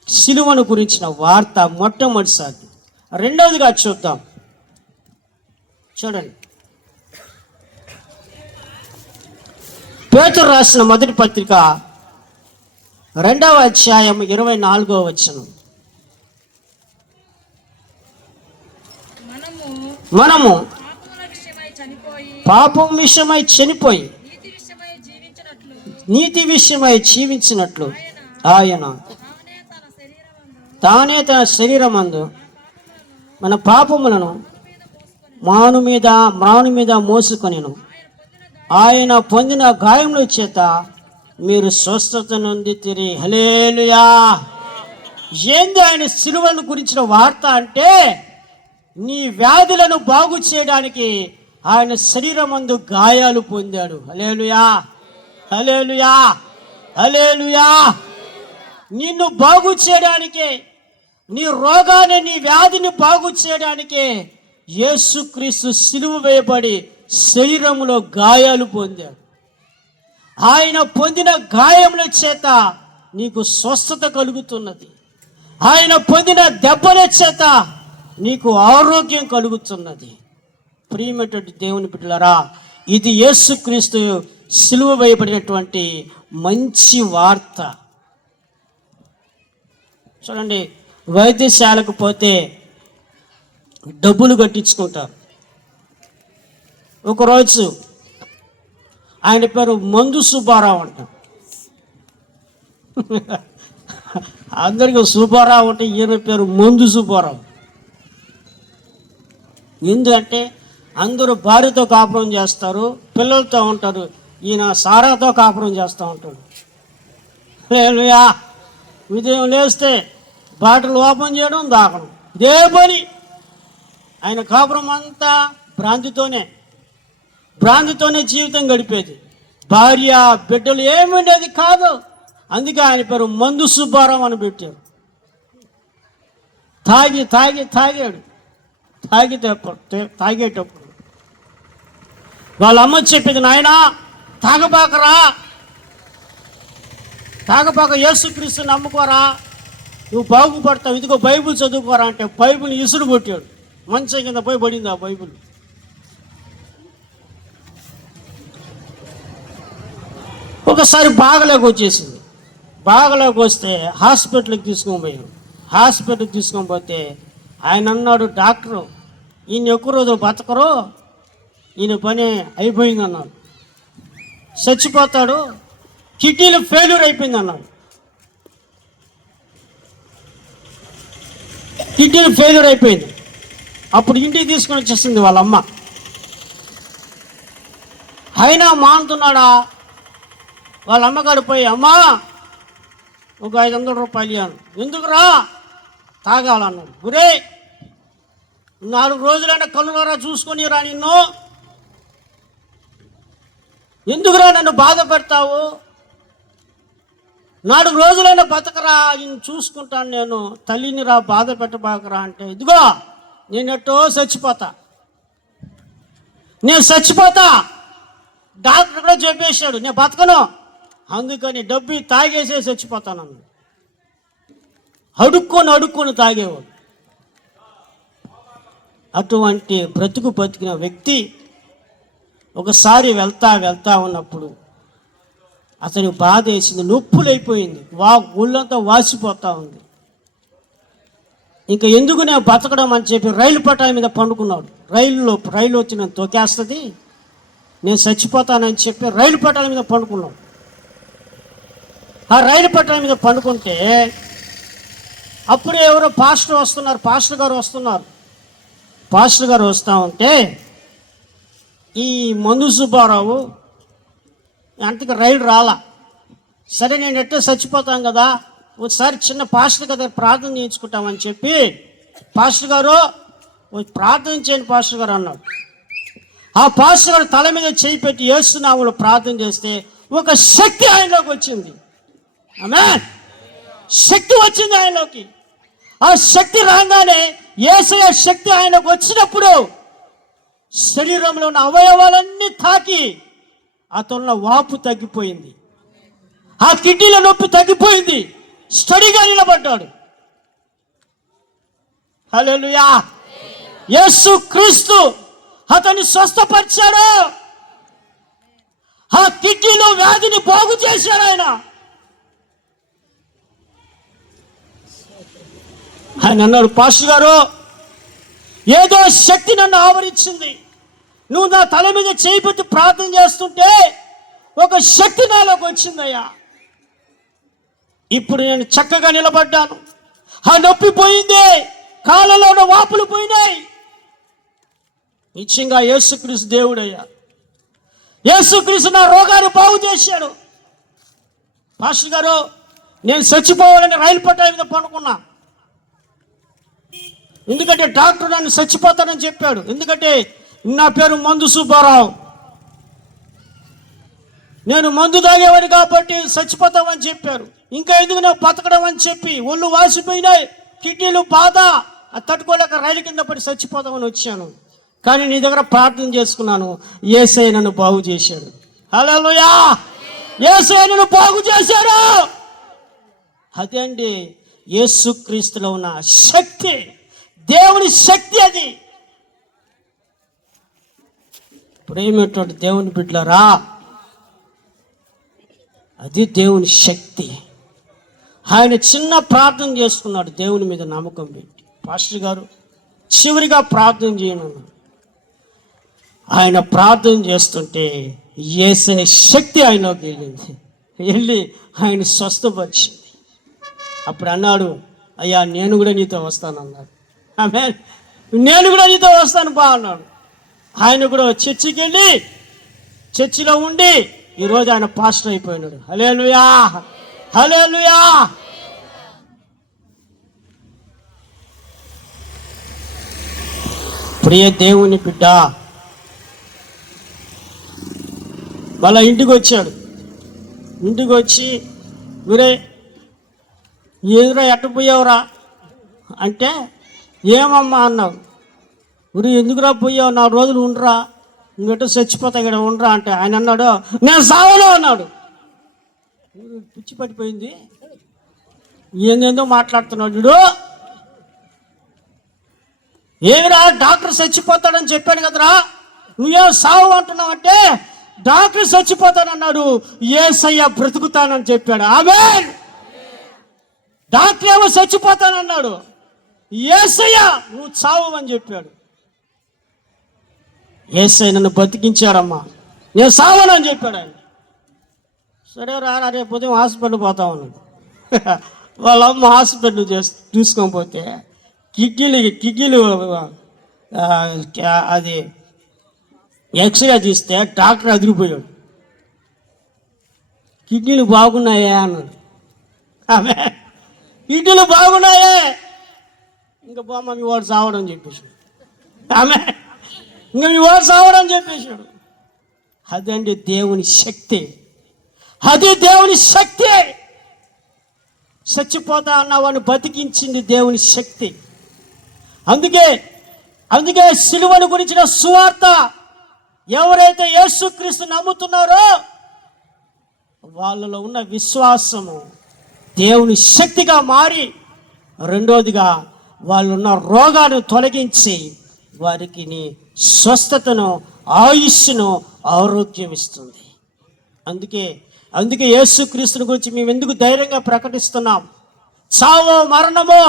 సిలువను గురించిన వార్త మొట్టమొదటిసారి. రెండవదిగా చూద్దాం. చూడండి, పేతురు రాసిన మొదటి పత్రిక 2వ అధ్యాయం 24వ వచనం. మనము పాపం విషయమై చనిపోయి నీతి విషయమై జీవించినట్లు ఆయన తానే తన శరీరమందు మన పాపములను మ్రాను మీద మోసుకొనెను. ఆయన పొందిన గాయముల చేత మీరు స్వస్థత నొందితిరి. హల్లెలూయా. ఏంది ఆయన సిలువను గురించిన వార్త అంటే, నీ వ్యాధులను బాగు చేయడానికి ఆయన శరీరమందు గాయాలు పొందాడు. హల్లెలూయా, హల్లెలూయా, హల్లెలూయా. నిన్ను బాగు చేయడానికే, నీ రోగాన్ని, నీ వ్యాధిని బాగు చేయడానికే యేసుక్రీస్తు సిలువ వేయబడి శరీరంలో గాయాలు పొందాడు. ఆయన పొందిన గాయముల చేత నీకు స్వస్థత కలుగుతున్నది. ఆయన పొందిన దెబ్బల చేత నీకు ఆరోగ్యం కలుగుతున్నది. ప్రియమైనటువంటి దేవుని బిడ్డలారా, ఇది యేసుక్రీస్తు సిలువ వేయబడినటువంటి మంచి వార్త. చూడండి, వైద్యశాలకు పోతే డబ్బులు కట్టించుకుంటారు. ఒకరోజు ఆయన పేరు మందు సుబ్బారావు అంట. అందరికీ సుబ్బారావు అంటే ఈయన పేరు మందు సుబ్బారావు. ఎందుకంటే అందరూ భార్యతో కాపురం చేస్తారు, పిల్లలతో ఉంటారు, ఈయన సారాతో కాపురం చేస్తూ ఉంటాడు. హల్లెలూయా. ఉదయం లేస్తే బాటలు ఓపెన్ చేయడం, దాకడం, ఇదే పని. ఆయన కాపురం అంతా భ్రాంతితోనే జీవితం గడిపేది. భార్య బిడ్డలు ఏముండేది కాదు. అందుకే ఆయన పేరు మందు సుబ్బారావు అని పెట్టారు. తాగాడు. తాగేటప్పుడు వాళ్ళ అమ్మ చెప్పింది, నాయనా తాగబాక యేసుక్రీస్తుని నమ్ముకోరా, నువ్వు బాగుపడతావు, ఇదిగో బైబిల్ చదువుకోరా అంటే బైబిల్ ఇసురు కొట్టాడు. మంచం కింద పోయి పడింది ఆ బైబిల్. ఒకసారి బాగలేక వచ్చేసింది. బాగలేక వస్తే హాస్పిటల్కి తీసుకొని పోయాం. హాస్పిటల్కి తీసుకొని పోతే ఆయన అన్నాడు, డాక్టరు ఈయన ఎక్కువ రోజులు బతకరు, ఈయన పని అయిపోయింది అన్నాడు, చచ్చిపోతాడు, కిడ్నీలు ఫెయిల్యూర్ అయిపోయింది అన్నాడు. కిడ్నీలు ఫెయిల్యూర్ అయిపోయింది. అప్పుడు ఇంటికి తీసుకొని వచ్చేసింది వాళ్ళ అమ్మ. అయినా మానుతున్నాడా? వాళ్ళ అమ్మగారు పోయి, అమ్మా ఒక 500 రూపాయలు ఇవ్వను. ఎందుకురా? తాగాలన్నాడు. గురే 4 రోజులైనా కనులరా చూసుకొని రా, నిన్ను ఎందుకురా నన్ను బాధ పెడతావు? 4 రోజులైనా బతకరా, నేను చూసుకుంటాను, నేను తల్లిని రా, బాధ పెట్టబాకరా అంటే, ఇదిగో నేనెట్టో చచ్చిపోతా, నేను చచ్చిపోతా, డాక్టర్ కూడా చెప్పేశాడు నేను బతకను, అందుకని డబ్బు తాగేసే చచ్చిపోతాను. అడుక్కొని తాగేవాడు. అటువంటి బతికిన వ్యక్తి ఒకసారి వెళ్తా ఉన్నప్పుడు అతనికి బాధ వేసింది, నొప్పులైపోయింది, ఒళ్ళంతా వాసిపోతా ఉంది. ఇంకా ఎందుకు నేను బతకడం అని చెప్పి రైలు పట్టాల మీద పండుకున్నాడు. రైలు వచ్చి నేను తొక్కేస్తుంది, నేను చచ్చిపోతానని చెప్పి రైలు పట్టాల మీద పండుకున్నాడు. ఆ రైలు పట్టాల మీద పండుకుంటే అప్పుడే ఎవరో పాస్టర్ గారు వస్తూ ఉంటే ఈ మందు సుబ్బారావు అంతకు రైలు రాలా. సరే నేను ఎట్టే చచ్చిపోతాను కదా, ఒకసారి చిన్న పాస్టర్ గారు ప్రార్థన చేయించుకుంటామని చెప్పి, పాస్టర్ గారు ప్రార్థన చేయండి పాస్టర్ గారు అన్నాడు. ఆ పాస్టర్ గారు తల మీద చేయి పెట్టి యేసునామములో ప్రార్థన చేస్తే ఒక శక్తి ఆయనలోకి వచ్చింది. ఆమేన్. శక్తి వచ్చింది ఆయనలోకి. ఆ శక్తి రాగానే యేసయ్య శక్తి ఆయనకు వచ్చినప్పుడు శరీరంలో ఉన్న అవయవాలన్నీ తాకి అతనిలో వాపు తగ్గిపోయింది, ఆ కిడ్నీల నొప్పి తగ్గిపోయింది, స్టడీగా నిలబడ్డాడు. హల్లెలూయా. యేసు క్రీస్తు అతన్ని స్వస్థపరిచాడు. ఆ కిడ్నీలో వ్యాధిని బాగు చేశాడు ఆయన అన్నాడు, పాస్టర్ గారు ఏదో శక్తి నన్ను ఆవరించింది, నువ్వు నా తల మీద చేయి పెట్టి ప్రార్థన చేస్తుంటే ఒక శక్తి నాలోకి వచ్చిందయ్యా, ఇప్పుడు నేను చక్కగా నిలబడ్డాను, ఆ నొప్పి పోయింది, కాళ్ళలో ఉన్న వాపులు పోయినాయి. నిశ్చయంగా యేసుక్రీస్తు దేవుడయ్యా, యేసుక్రీస్తు నా రోగాన్ని బాగు చేశాడు. పాస్టర్ గారు నేను చచ్చిపోవాలని రైలు పట్టాల మీద పడుకున్నా, ఎందుకంటే డాక్టర్ నన్ను చచ్చిపోతానని చెప్పాడు. ఎందుకంటే నా పేరు మందు సుబ్బారావు, నేను మందు తాగేవాడిని కాబట్టి చచ్చిపోతామని చెప్పారు. ఇంకా ఎందుకు నేను బతకడం అని చెప్పి ఒళ్ళు వాసిపోయినాయి, కిడ్నీలు బాధ తట్టుకోలేక రైలు కింద పడి చచ్చిపోతామని వచ్చాను. కానీ నీ దగ్గర ప్రార్థన చేసుకున్నాను, యేసయ్య నన్ను బాగు చేశాడు. హల్లెలూయా. యేసయ్య నన్ను బాగు చేశాడు. అదే అండి యేసుక్రీస్తులో ఉన్న శక్తి, దేవుని శక్తి. అది ప్రేమటువంటి దేవుని బిడ్డలారా, అది దేవుని శక్తి. ఆయన చిన్న ప్రార్థన చేసుకున్నాడు దేవుని మీద నమ్మకం పెట్టి. పాస్టర్ గారు చివరిగా ప్రార్థన చేయను, ఆయన ప్రార్థన చేస్తుంటే యేసయ్య శక్తి ఆయనలోకి వెళ్ళి ఆయన స్వస్థపరిచింది. అప్పుడు అన్నాడు, అయ్యా నేను కూడా నీతో వస్తాను అన్నాడు. ఆమేన్. నేను కూడా నీతో వస్తాను బా అన్నాడు. ఆయన కూడా చర్చికి వెళ్ళి చర్చిలో ఉండి ఈరోజు ఆయన పాస్టర్ అయిపోయినాడు. హల్లెలూయా, హల్లెలూయా. ప్రియ దేవుని బిడ్డ, మళ్ళా ఇంటికి వచ్చాడు. ఇంటికి వచ్చి, గురే ఎదురా ఎట్టపోయావురా అంటే, ఏమమ్మా అన్నావు. గురి ఎందుకురా పోయావు, 4 రోజులు ఉండరా, నువ్వెట్టో చచ్చిపోతా ఇక్కడ ఉండరా అంటే, ఆయన అన్నాడు నేను సావను అన్నాడు. పిచ్చి పట్టిపోయింది. ఏందేందో మాట్లాడుతున్నాడు వీడు. ఏమిరా డాక్టర్ చచ్చిపోతాడని చెప్పాడు కదరా, నువ్వేం సావు అంటున్నావు అంటే, డాక్టర్ చచ్చిపోతానన్నాడు, యేసయ్య బ్రతుకుతానని చెప్పాడు. ఆమేన్. డాక్టర్ ఏమో చచ్చిపోతానన్నాడు, యేసయ్య నువ్వు చావు అని చెప్పాడు. యేసయ్య నన్ను బతికించాడమ్మా, నేను సావనని చెప్పాడు ఆయన. సరే రా, రేపు ఉదయం హాస్పిటల్ పోతా ఉన్నాడు. వాళ్ళ అమ్మ హాస్పిటల్ చూసుకొని పోతే కిడ్నీలు అది ఎక్స్రే తీస్తే డాక్టర్ అదిరిపోయాడు. కిడ్నీలు బాగున్నాయా అన్నాడు. ఆమె కిడ్నీలు బాగున్నాయే, ఇంకా బామ్మ మీ వాడు సావడం చెప్పేసాడు. ఆమె ఇంకా మీ వాడు సావడం చెప్పేశాడు. అదండి దేవుని శక్తి, అది దేవుని శక్తి. చచ్చిపోతా అన్నవాడిని బతికించింది దేవుని శక్తి. అందుకే సిలువను గురించిన సువార్త ఎవరైతే యేసుక్రీస్తు నమ్ముతున్నారో వాళ్ళలో ఉన్న విశ్వాసము దేవుని శక్తిగా మారి, రెండోదిగా వాళ్ళున్న రోగాన్ని తొలగించి వారికి స్వస్థతను, ఆయుష్ను, ఆరోగ్యం ఇస్తుంది. అందుకే యేసుక్రీస్తుని గురించి మేము ఎందుకు ధైర్యంగా ప్రకటిస్తున్నాం? చావో మరణమో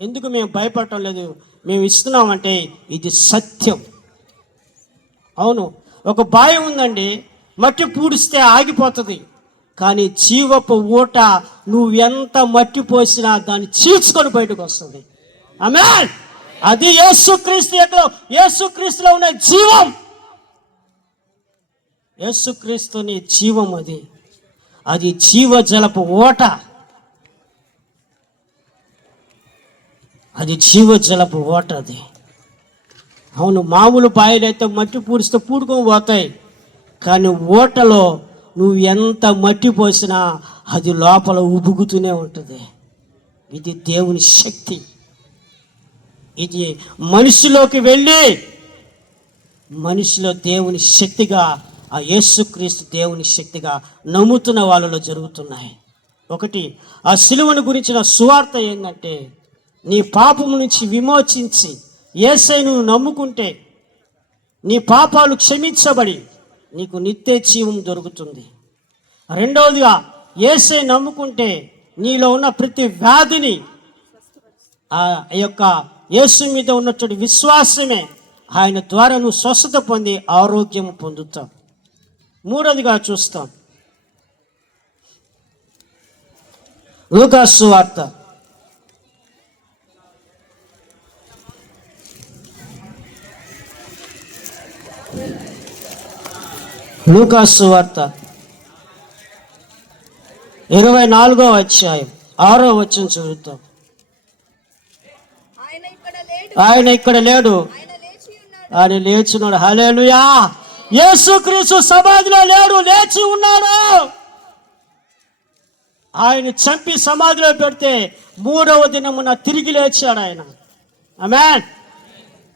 ఎందుకు మేము భయపడటం లేదు, మేము ఇస్తున్నామంటే ఇది సత్యం. అవును, ఒక బావి ఉందండి, మట్టి పూడిస్తే ఆగిపోతుంది, కానీ జీవపు ఊట నువ్వెంత మట్టి పోసినా దాన్ని చీల్చుకొని బయటకు వస్తుంది. ఆమేన్. అది యేసుక్రీస్తులో ఉన్న జీవం. యేసుక్రీస్తుని జీవం అది జీవజలపు ఓట, అది జీవజలపు ఓట అది. అవును, మామూలు బాయిలు అయితే మట్టి పూడిస్తే పూడుకొని పోతాయి, కానీ ఓటలో నువ్వు ఎంత మట్టి పోసినా అది లోపల ఉబుకుతూనే ఉంటుంది. ఇది దేవుని శక్తి. ఇది మనిషిలోకి వెళ్ళి మనిషిలో దేవుని శక్తిగా, ఆ యేసుక్రీస్తు దేవుని శక్తిగా నమ్ముతున్న వాళ్ళలో జరుగుతున్నాయి. ఒకటి, ఆ సిలువను గురించిన సువార్త ఏంటంటే, నీ పాపము నుంచి విమోచించి యేసయ్యను నమ్ముకుంటే నీ పాపాలు క్షమించబడి నీకు నిత్య జీవం దొరుకుతుంది. రెండవదిగా, యేసయ్య నమ్ముకుంటే నీలో ఉన్న ప్రతి వ్యాధిని ఆ యొక్క యేసు మీద ఉన్నటువంటి విశ్వాసమే ఆయన ద్వారా నువ్వు స్వస్థత పొంది ఆరోగ్యం పొందుతావు. మూడవదిగా చూస్తాం, లూకా సువార్త 24వ అధ్యాయం 6వ వచనం చదువుతాం. ఆయన ఇక్కడ లేడు, ఆయన లేచున్నాడు. హల్లెలూయా. యేసుక్రీస్తు సమాధిలో లేడు, లేచి ఉన్నాడు. ఆయన చంపి సమాధిలో పెడితే 3వ దినమున తిరిగి లేచాడు ఆయన. ఆమేన్.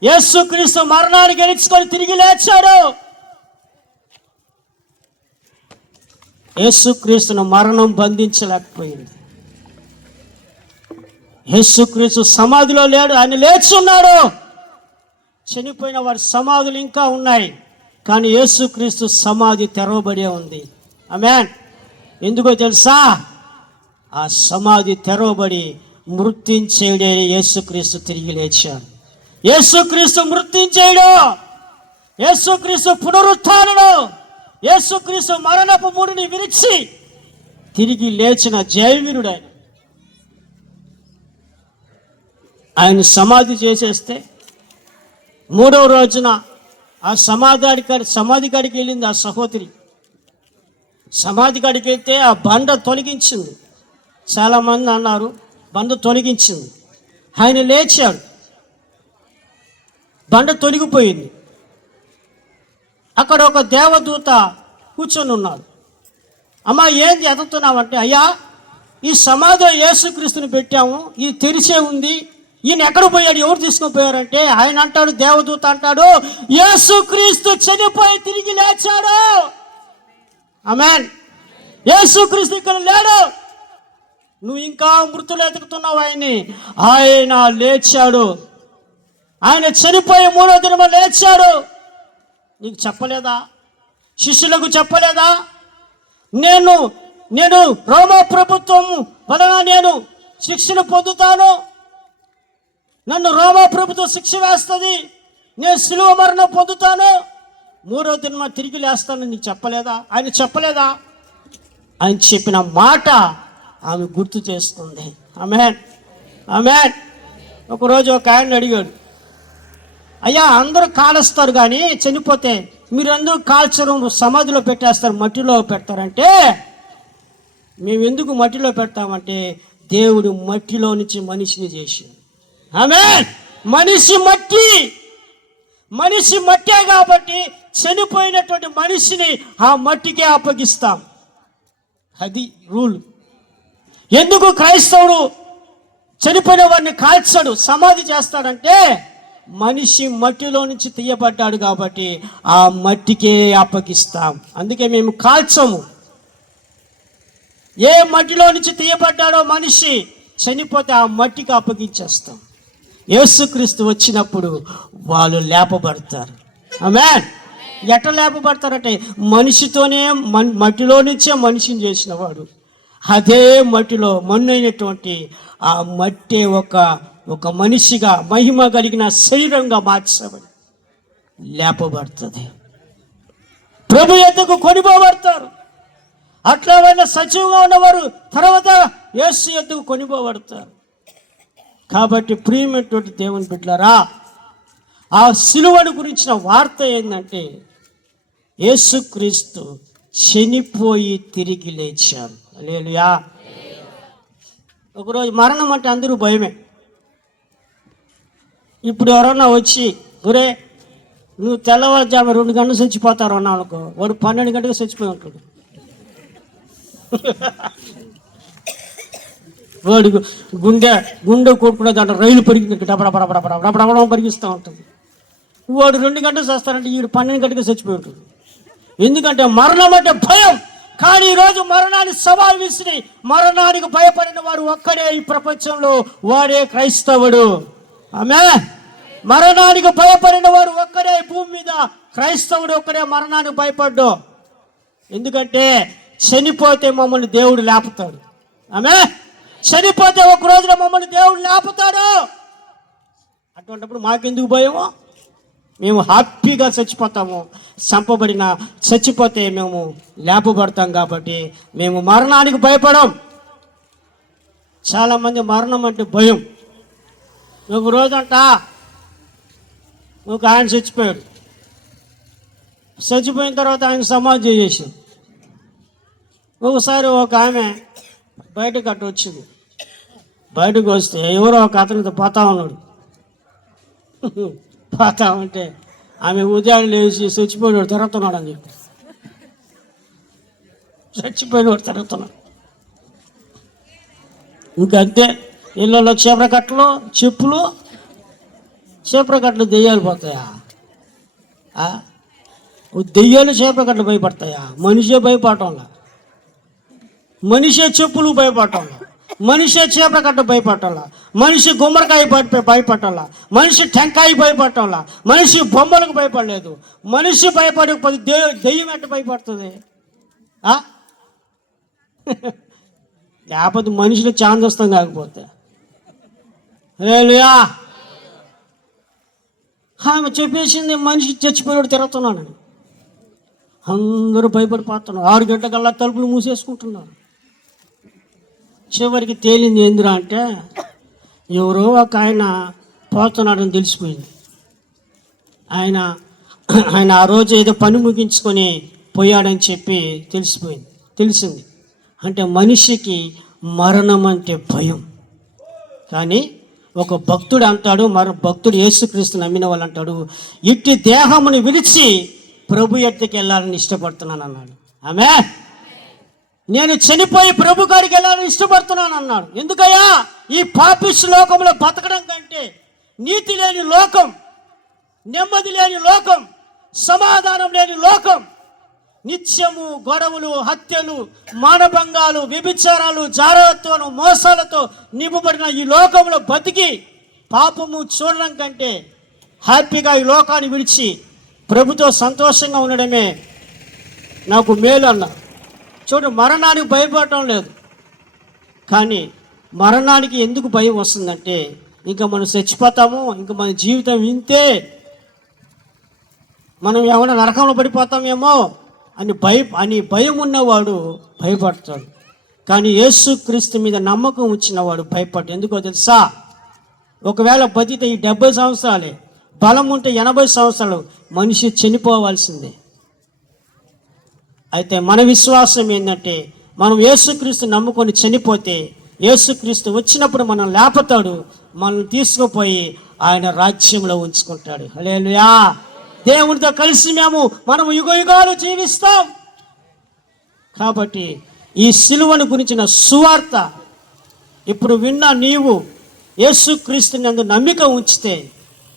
యేసుక్రీస్తు మరణాన్ని గెలుచుకొని తిరిగి లేచాడు. యేసుక్రీస్తును మరణం బంధించలేకపోయింది. యేసుక్రీస్తు సమాధిలో లేడు, ఆయన లేచి ఉన్నాడు. చనిపోయిన వారి సమాధులు ఇంకా ఉన్నాయి, కానీ యేసుక్రీస్తు సమాధి తెరవబడే ఉంది. ఆమేన్. ఎందుకో తెలుసా? ఆ సమాధి తెరవబడి మృత్యుంజయుడే యేసుక్రీస్తు తిరిగి లేచాడు. యేసుక్రీస్తు మృత్యుంజయుడు, యేసుక్రీస్తు పునరుత్థానుడు, యేసుక్రీస్తు మరణపు ముడిని విరిచి తిరిగి లేచిన జయవీరుడు ఆయన. ఆయన సమాధి చేసేస్తే 3వ రోజున ఆ సమాధి కాడికి వెళ్ళింది ఆ సహోదరి. సమాధి కాడికి వెళ్తే ఆ బండ తొలగించింది. చాలామంది అన్నారు బండ తొలగించింది. ఆయన లేచాడు, బండ తొలగిపోయింది. అక్కడ ఒక దేవదూత కూర్చొని ఉన్నాడు. అమ్మా ఏంది ఎదుగుతున్నావంటే, అయ్యా ఈ సమాధిలో యేసుక్రీస్తుని పెట్టాము, ఇది తెరిచే ఉంది, ఈయన ఎక్కడ పోయాడు, ఎవరు తీసుకొని పోయారంటే ఆయన అంటాడు, దేవదూత అంటాడు, యేసుక్రీస్తు చనిపోయి తిరిగి లేచాడు. ఆమేన్. యేసుక్రీస్తు ఇక్కడ లేడు. నువ్వు ఇంకా మృతులు ఎతుకుతున్నావు ఆయన్ని. ఆయన లేచాడు, ఆయన చనిపోయి 3వ దినము లేచాడు. నీకు చెప్పలేదా? శిష్యులకు చెప్పలేదా? నేను రోమా ప్రభుత్వం వలన నేను శిక్షను పొందుతాను, నన్ను రోమా ప్రభుత్వం శిక్ష వేస్తుంది, నేను శిలువ మరణం పొందుతాను, 3వ దినమ తిరిగి లేస్తాను. నీకు చెప్పలేదా? ఆయన చెప్పలేదా? ఆయన చెప్పిన మాట ఆమె గుర్తు చేస్తుంది. ఆమేన్, ఆమేన్. ఒకరోజు ఒక ఆయన అడిగాడు, అయ్యా అందరూ కాలుస్తారు కానీ చనిపోతే మీరందరూ కాల్చడం సమాధిలో పెట్టేస్తారు, మట్టిలో పెడతారంటే, మేము ఎందుకు మట్టిలో పెడతామంటే దేవుడు మట్టిలో నుంచి మనిషిని చేసింది. ఆమేన్. మనిషి మట్టే కాబట్టి చనిపోయినటువంటి మనిషిని ఆ మట్టికే అప్పగిస్తాం. అది రూల్. ఎందుకు క్రైస్తవుడు చనిపోయిన వారిని కాల్చడు, సమాధి చేస్తాడంటే మనిషి మట్టిలో నుంచి తీయబడ్డాడు కాబట్టి ఆ మట్టికే అప్పగిస్తాం. అందుకే మేము కాల్చము. ఏ మట్టిలో నుంచి తీయబడ్డాడో మనిషి చనిపోతే ఆ మట్టికి అప్పగించేస్తాం. యేసుక్రీస్తు వచ్చినప్పుడు వాళ్ళు లేపబడతారు. ఆమేన్. ఎట్లా లేపబడతారంటే మనిషితోనే, మట్టిలో నుంచే మనిషిని చేసిన వాడు అదే మట్టిలో మన్ను అయినటువంటి ఆ మట్టి ఒక మనిషిగా మహిమ కలిగిన శరీరంగా మార్చబడి లేపబడుతుంది. ప్రభు యొద్దకు కొనిపోబడతారు. అట్లా వాళ్ళ సజీవంగా ఉన్నవారు తర్వాత యేసు యొద్దకు కొనిపోబడతారు. కాబట్టి ప్రియమైనటువంటి దేవుని బిడ్డలారా, ఆ సిలువను గురించిన వార్త ఏంటంటే యేసుక్రీస్తు చనిపోయి తిరిగి లేచారు. హల్లెలూయా. ఒకరోజు మరణం అంటే అందరూ భయమే. ఇప్పుడు ఎవరన్నా వచ్చి ఒరే నువ్వు తెల్లవారుజాము 2 గంటలు చచ్చిపోతారు అన్నా అనుకో, వాడు 12 గంటలకు చచ్చిపోయి ఉంటాడు. వాడు గుండె కొట్టుకునే దాంట్లో రైలు పరిగినట్టు డబడబడబడబడబడబడ పరిగిస్తూ ఉంటుంది. వాడు 2 గంటలు చేస్తారంటే వీడు 12 గంటలకు చచ్చిపోయి ఉంటుంది. ఎందుకంటే మరణం అంటే భయం. కానీ ఈరోజు మరణాన్ని సవాల్ విసిరి మరణానికి భయపడిన వాడు ఒక్కడే ఈ ప్రపంచంలో, వాడే క్రైస్తవుడు. ఆమేన్. మరణానికి భయపడిన వాడు ఒక్కడే భూమి మీద, క్రైస్తవుడు ఒక్కడే మరణానికి భయపడ్డు. ఎందుకంటే చనిపోతే మమ్మల్ని దేవుడు లేపుతాడు. ఆమేన్. చనిపోతే ఒక రోజున మమ్మల్ని దేవుడు లేపుతాడు. అటువంటిప్పుడు మాకెందుకు భయమో? మేము హ్యాపీగా చచ్చిపోతాము. చచ్చిపోతే మేము లేపబడతాం కాబట్టి మేము మరణానికి భయపడం. చాలామంది మరణం అంటే భయం. ఒక రోజంట ఒక ఆయన చచ్చిపోయాడు. చచ్చిపోయిన తర్వాత ఆయన సమాధి చేసాడు. ఒకసారి ఒక ఆమె బయటకు అట్టు వచ్చింది. బయటకు వస్తే ఎవరో ఒక అతనితో పోతా ఉన్నాడు. పోతా ఉంటే ఆమె ఉదయం లేచి చచ్చిపోయినవాడు తిరుగుతున్నాడు అని చెప్పి, చచ్చిపోయినవాడు తిరుగుతున్నాడు. ఇంకంతే. ఇళ్ళలో చీపురకట్టలు, చెప్పులు, చీపురకట్టలు దెయ్యాలు పోతాయా? దెయ్యాలు చీపురకట్టలు భయపడతాయా? మనిషే భయపడటంలా, మనిషే చెప్పులు భయపడటంలా, మనిషే చీపురకట్ట భయపడటంలా, మనిషి గుమ్మడికాయ భయపడటంలా, మనిషి టెంకాయ భయపడటంలా, మనిషి బొమ్మలకు భయపడలేదు. మనిషి భయపడకపోతే దెయ్యం ఎట్ట భయపడుతుంది? లేకపోతే మనుషులు చాందస్తం కాకపోతే. హల్లెలూయా. ఆమె చెప్పేసింది మనిషి చచ్చిపోయాడు తిరుగుతున్నానని. అందరూ భయపడిపోతున్నారు. 6 గంటలకల్లా తలుపులు మూసేసుకుంటున్నారు. చివరికి తేలింది ఏందిరా అంటే ఎవరో ఒక ఆయన పోతున్నాడని తెలిసిపోయింది. ఆయన ఆ రోజు ఏదో పని ముగించుకొని పోయాడని చెప్పి తెలిసింది. అంటే మనిషికి మరణం అంటే భయం. కానీ ఒక భక్తుడు అంటాడు, భక్తుడు యేసుక్రీస్తు నమ్మిన వాళ్ళు అంటాడు, ఇట్టి దేహముని విడిచి ప్రభు ఎద్దకు వెళ్ళాలని ఇష్టపడుతున్నాను అన్నాడు. ఆమేన్. నేను చనిపోయి ప్రభు గారికి వెళ్ళాలని ఇష్టపడుతున్నాను అన్నాడు. ఎందుకయ్యా? ఈ పాపిష్టి లోకంలో బతకడం కంటే నీతి లేని లోకం, నెమ్మది లేని లోకం, సమాధానం లేని లోకం, నిత్యము గొడవలు, హత్యలు, మానభంగాలు, వ్యభిచారాలు, జారత్వాలు, మోసాలతో నింపబడిన ఈ లోకంలో బతికి పాపము చూడడం కంటే హ్యాపీగా ఈ లోకాన్ని విడిచి ప్రభుతో సంతోషంగా ఉండడమే నాకు మేలు అన్న. చూడు, మరణానికి భయపడటం లేదు, కానీ మరణానికి ఎందుకు భయం వస్తుందంటే ఇంకా మనం చచ్చిపోతాము, ఇంకా మన జీవితం ఇంతే, మనం ఏమైనా నరకంలో పడిపోతామేమో అని భయం ఉన్నవాడు భయపడతాడు. కానీ యేసుక్రీస్తు మీద నమ్మకం వచ్చినవాడు భయపడ్డాడు. ఎందుకో తెలుసా? ఒకవేళ బతితే ఈ 70 సంవత్సరాలే, బలం ఉంటే 80 సంవత్సరాలు మనిషి చనిపోవాల్సిందే. అయితే మన విశ్వాసం ఏంటంటే, మనం యేసుక్రీస్తు నమ్ముకొని చనిపోతే యేసుక్రీస్తు వచ్చినప్పుడు మనం లేపుతాడు, మనల్ని తీసుకుపోయి ఆయన రాజ్యంలో ఉంచుకుంటాడు. హల్లెలూయా! దేవునితో కలిసి మనం యుగయుగాలు జీవిస్తాం. కాబట్టి ఈ సిలువను గురించిన సువార్త ఇప్పుడు విన్న నీవు యేసుక్రీస్తుని నందు నమ్మిక ఉంచితే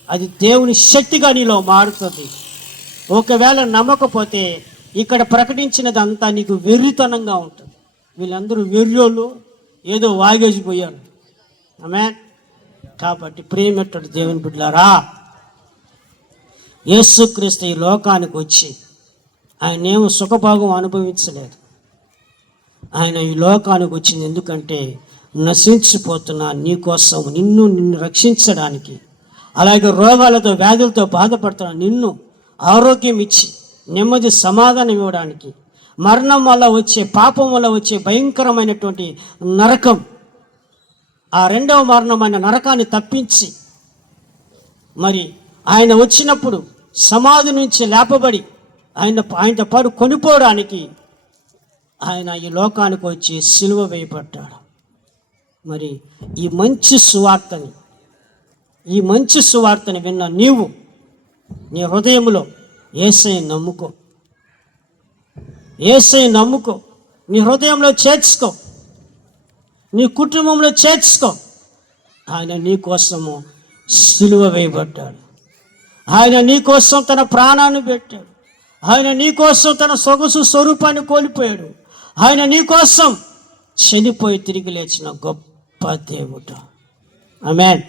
అది దేవుని శక్తిగా నీలో మారుతుంది. ఒకవేళ నమ్మకపోతే ఇక్కడ ప్రకటించినదంతా నీకు వెర్రితనంగా ఉంటుంది. వీళ్ళందరూ వెర్రోళ్ళు, ఏదో వాగేసిపోయారు. ఆమేన్. కాబట్టి ప్రియమైనటువంటి దేవుని బిడ్డలారా, యేసుక్రీస్తు ఈ లోకానికి వచ్చి ఆయన ఏమో సుఖభాగం అనుభవించలేదు. ఆయన ఈ లోకానికి వచ్చింది ఎందుకంటే నశించిపోతున్న నీ కోసం, నిన్ను రక్షించడానికి, అలాగే రోగాలతో వ్యాధులతో బాధపడుతున్న నిన్ను ఆరోగ్యం ఇచ్చి నెమ్మది సమాధానం ఇవ్వడానికి, మరణం వల్ల వచ్చే, పాపం వల్ల వచ్చే భయంకరమైనటువంటి నరకం, ఆ రెండవ మరణమైన నరకాన్ని తప్పించి మరి ఆయన వచ్చినప్పుడు సమాధి నుంచి లేపబడి ఆయనతో పాటు కొనిపోవడానికి ఆయన ఈ లోకానికి వచ్చి సిలువ వేయబడ్డాడు. మరి ఈ మంచి సువార్తని విన్న నీవు నీ హృదయంలో యేసయ్యను నమ్ముకో, నీ హృదయంలో చేర్చుకో, నీ కుటుంబంలో చేర్చుకో. ఆయన నీ కోసము సిలువ వేయబడ్డాడు. ఆయన నీ కోసం తన ప్రాణాన్ని పెట్టాడు. ఆయన నీ కోసం తన సొగసు స్వరూపాన్ని కోల్పోయాడు. ఆయన నీ కోసం చనిపోయి తిరిగి లేచిన గొప్ప దేవుడు. ఆమేన్,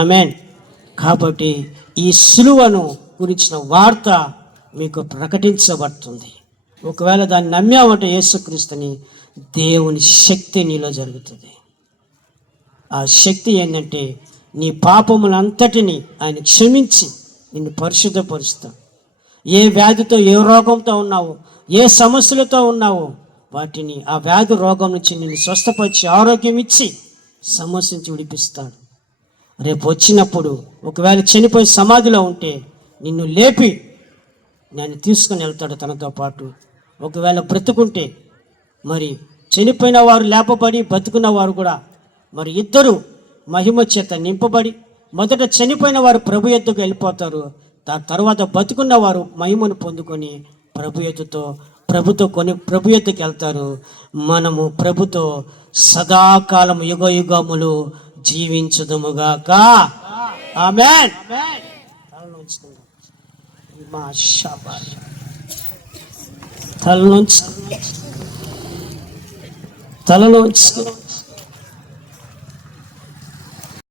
ఆమేన్. కాబట్టి ఈ సిలువను గురించిన వార్త మీకు ప్రకటించబడుతుంది. ఒకవేళ దాన్ని నమ్మామంటే యేసుక్రీస్తుని, దేవుని శక్తి నీలో జరుగుతుంది. ఆ శక్తి ఏంటంటే నీ పాపములంతటిని ఆయన క్షమించి నిన్ను పరిశుద్ధపరుస్తాడు. ఏ వ్యాధితో, ఏ రోగంతో ఉన్నావో, ఏ సమస్యలతో ఉన్నావో వాటిని, ఆ వ్యాధి రోగం నుంచి నిన్ను స్వస్థపరిచి ఆరోగ్యం ఇచ్చి సమస్య నుంచి విడిపిస్తాడు. రేపు వచ్చినప్పుడు ఒకవేళ చనిపోయి సమాధిలో ఉంటే నిన్ను లేపి నేను తీసుకుని వెళ్తాడు తనతో పాటు. ఒకవేళ బ్రతుకుంటే మరి చనిపోయిన వారు లేపబడి, బతుకున్న వారు కూడా మరి ఇద్దరు మహిమ చేత నింపబడి, మొదట చనిపోయిన వారు ప్రభు ఎద్దుకు వెళ్ళిపోతారు. దాని తర్వాత బతుకున్న వారు మహిమను పొందుకొని ప్రభు ఎద్దుకు వెళ్తారు. మనము ప్రభుతో సదాకాలం యుగ యుగములు జీవించుదుముగాక. ఆమేన్. తలలో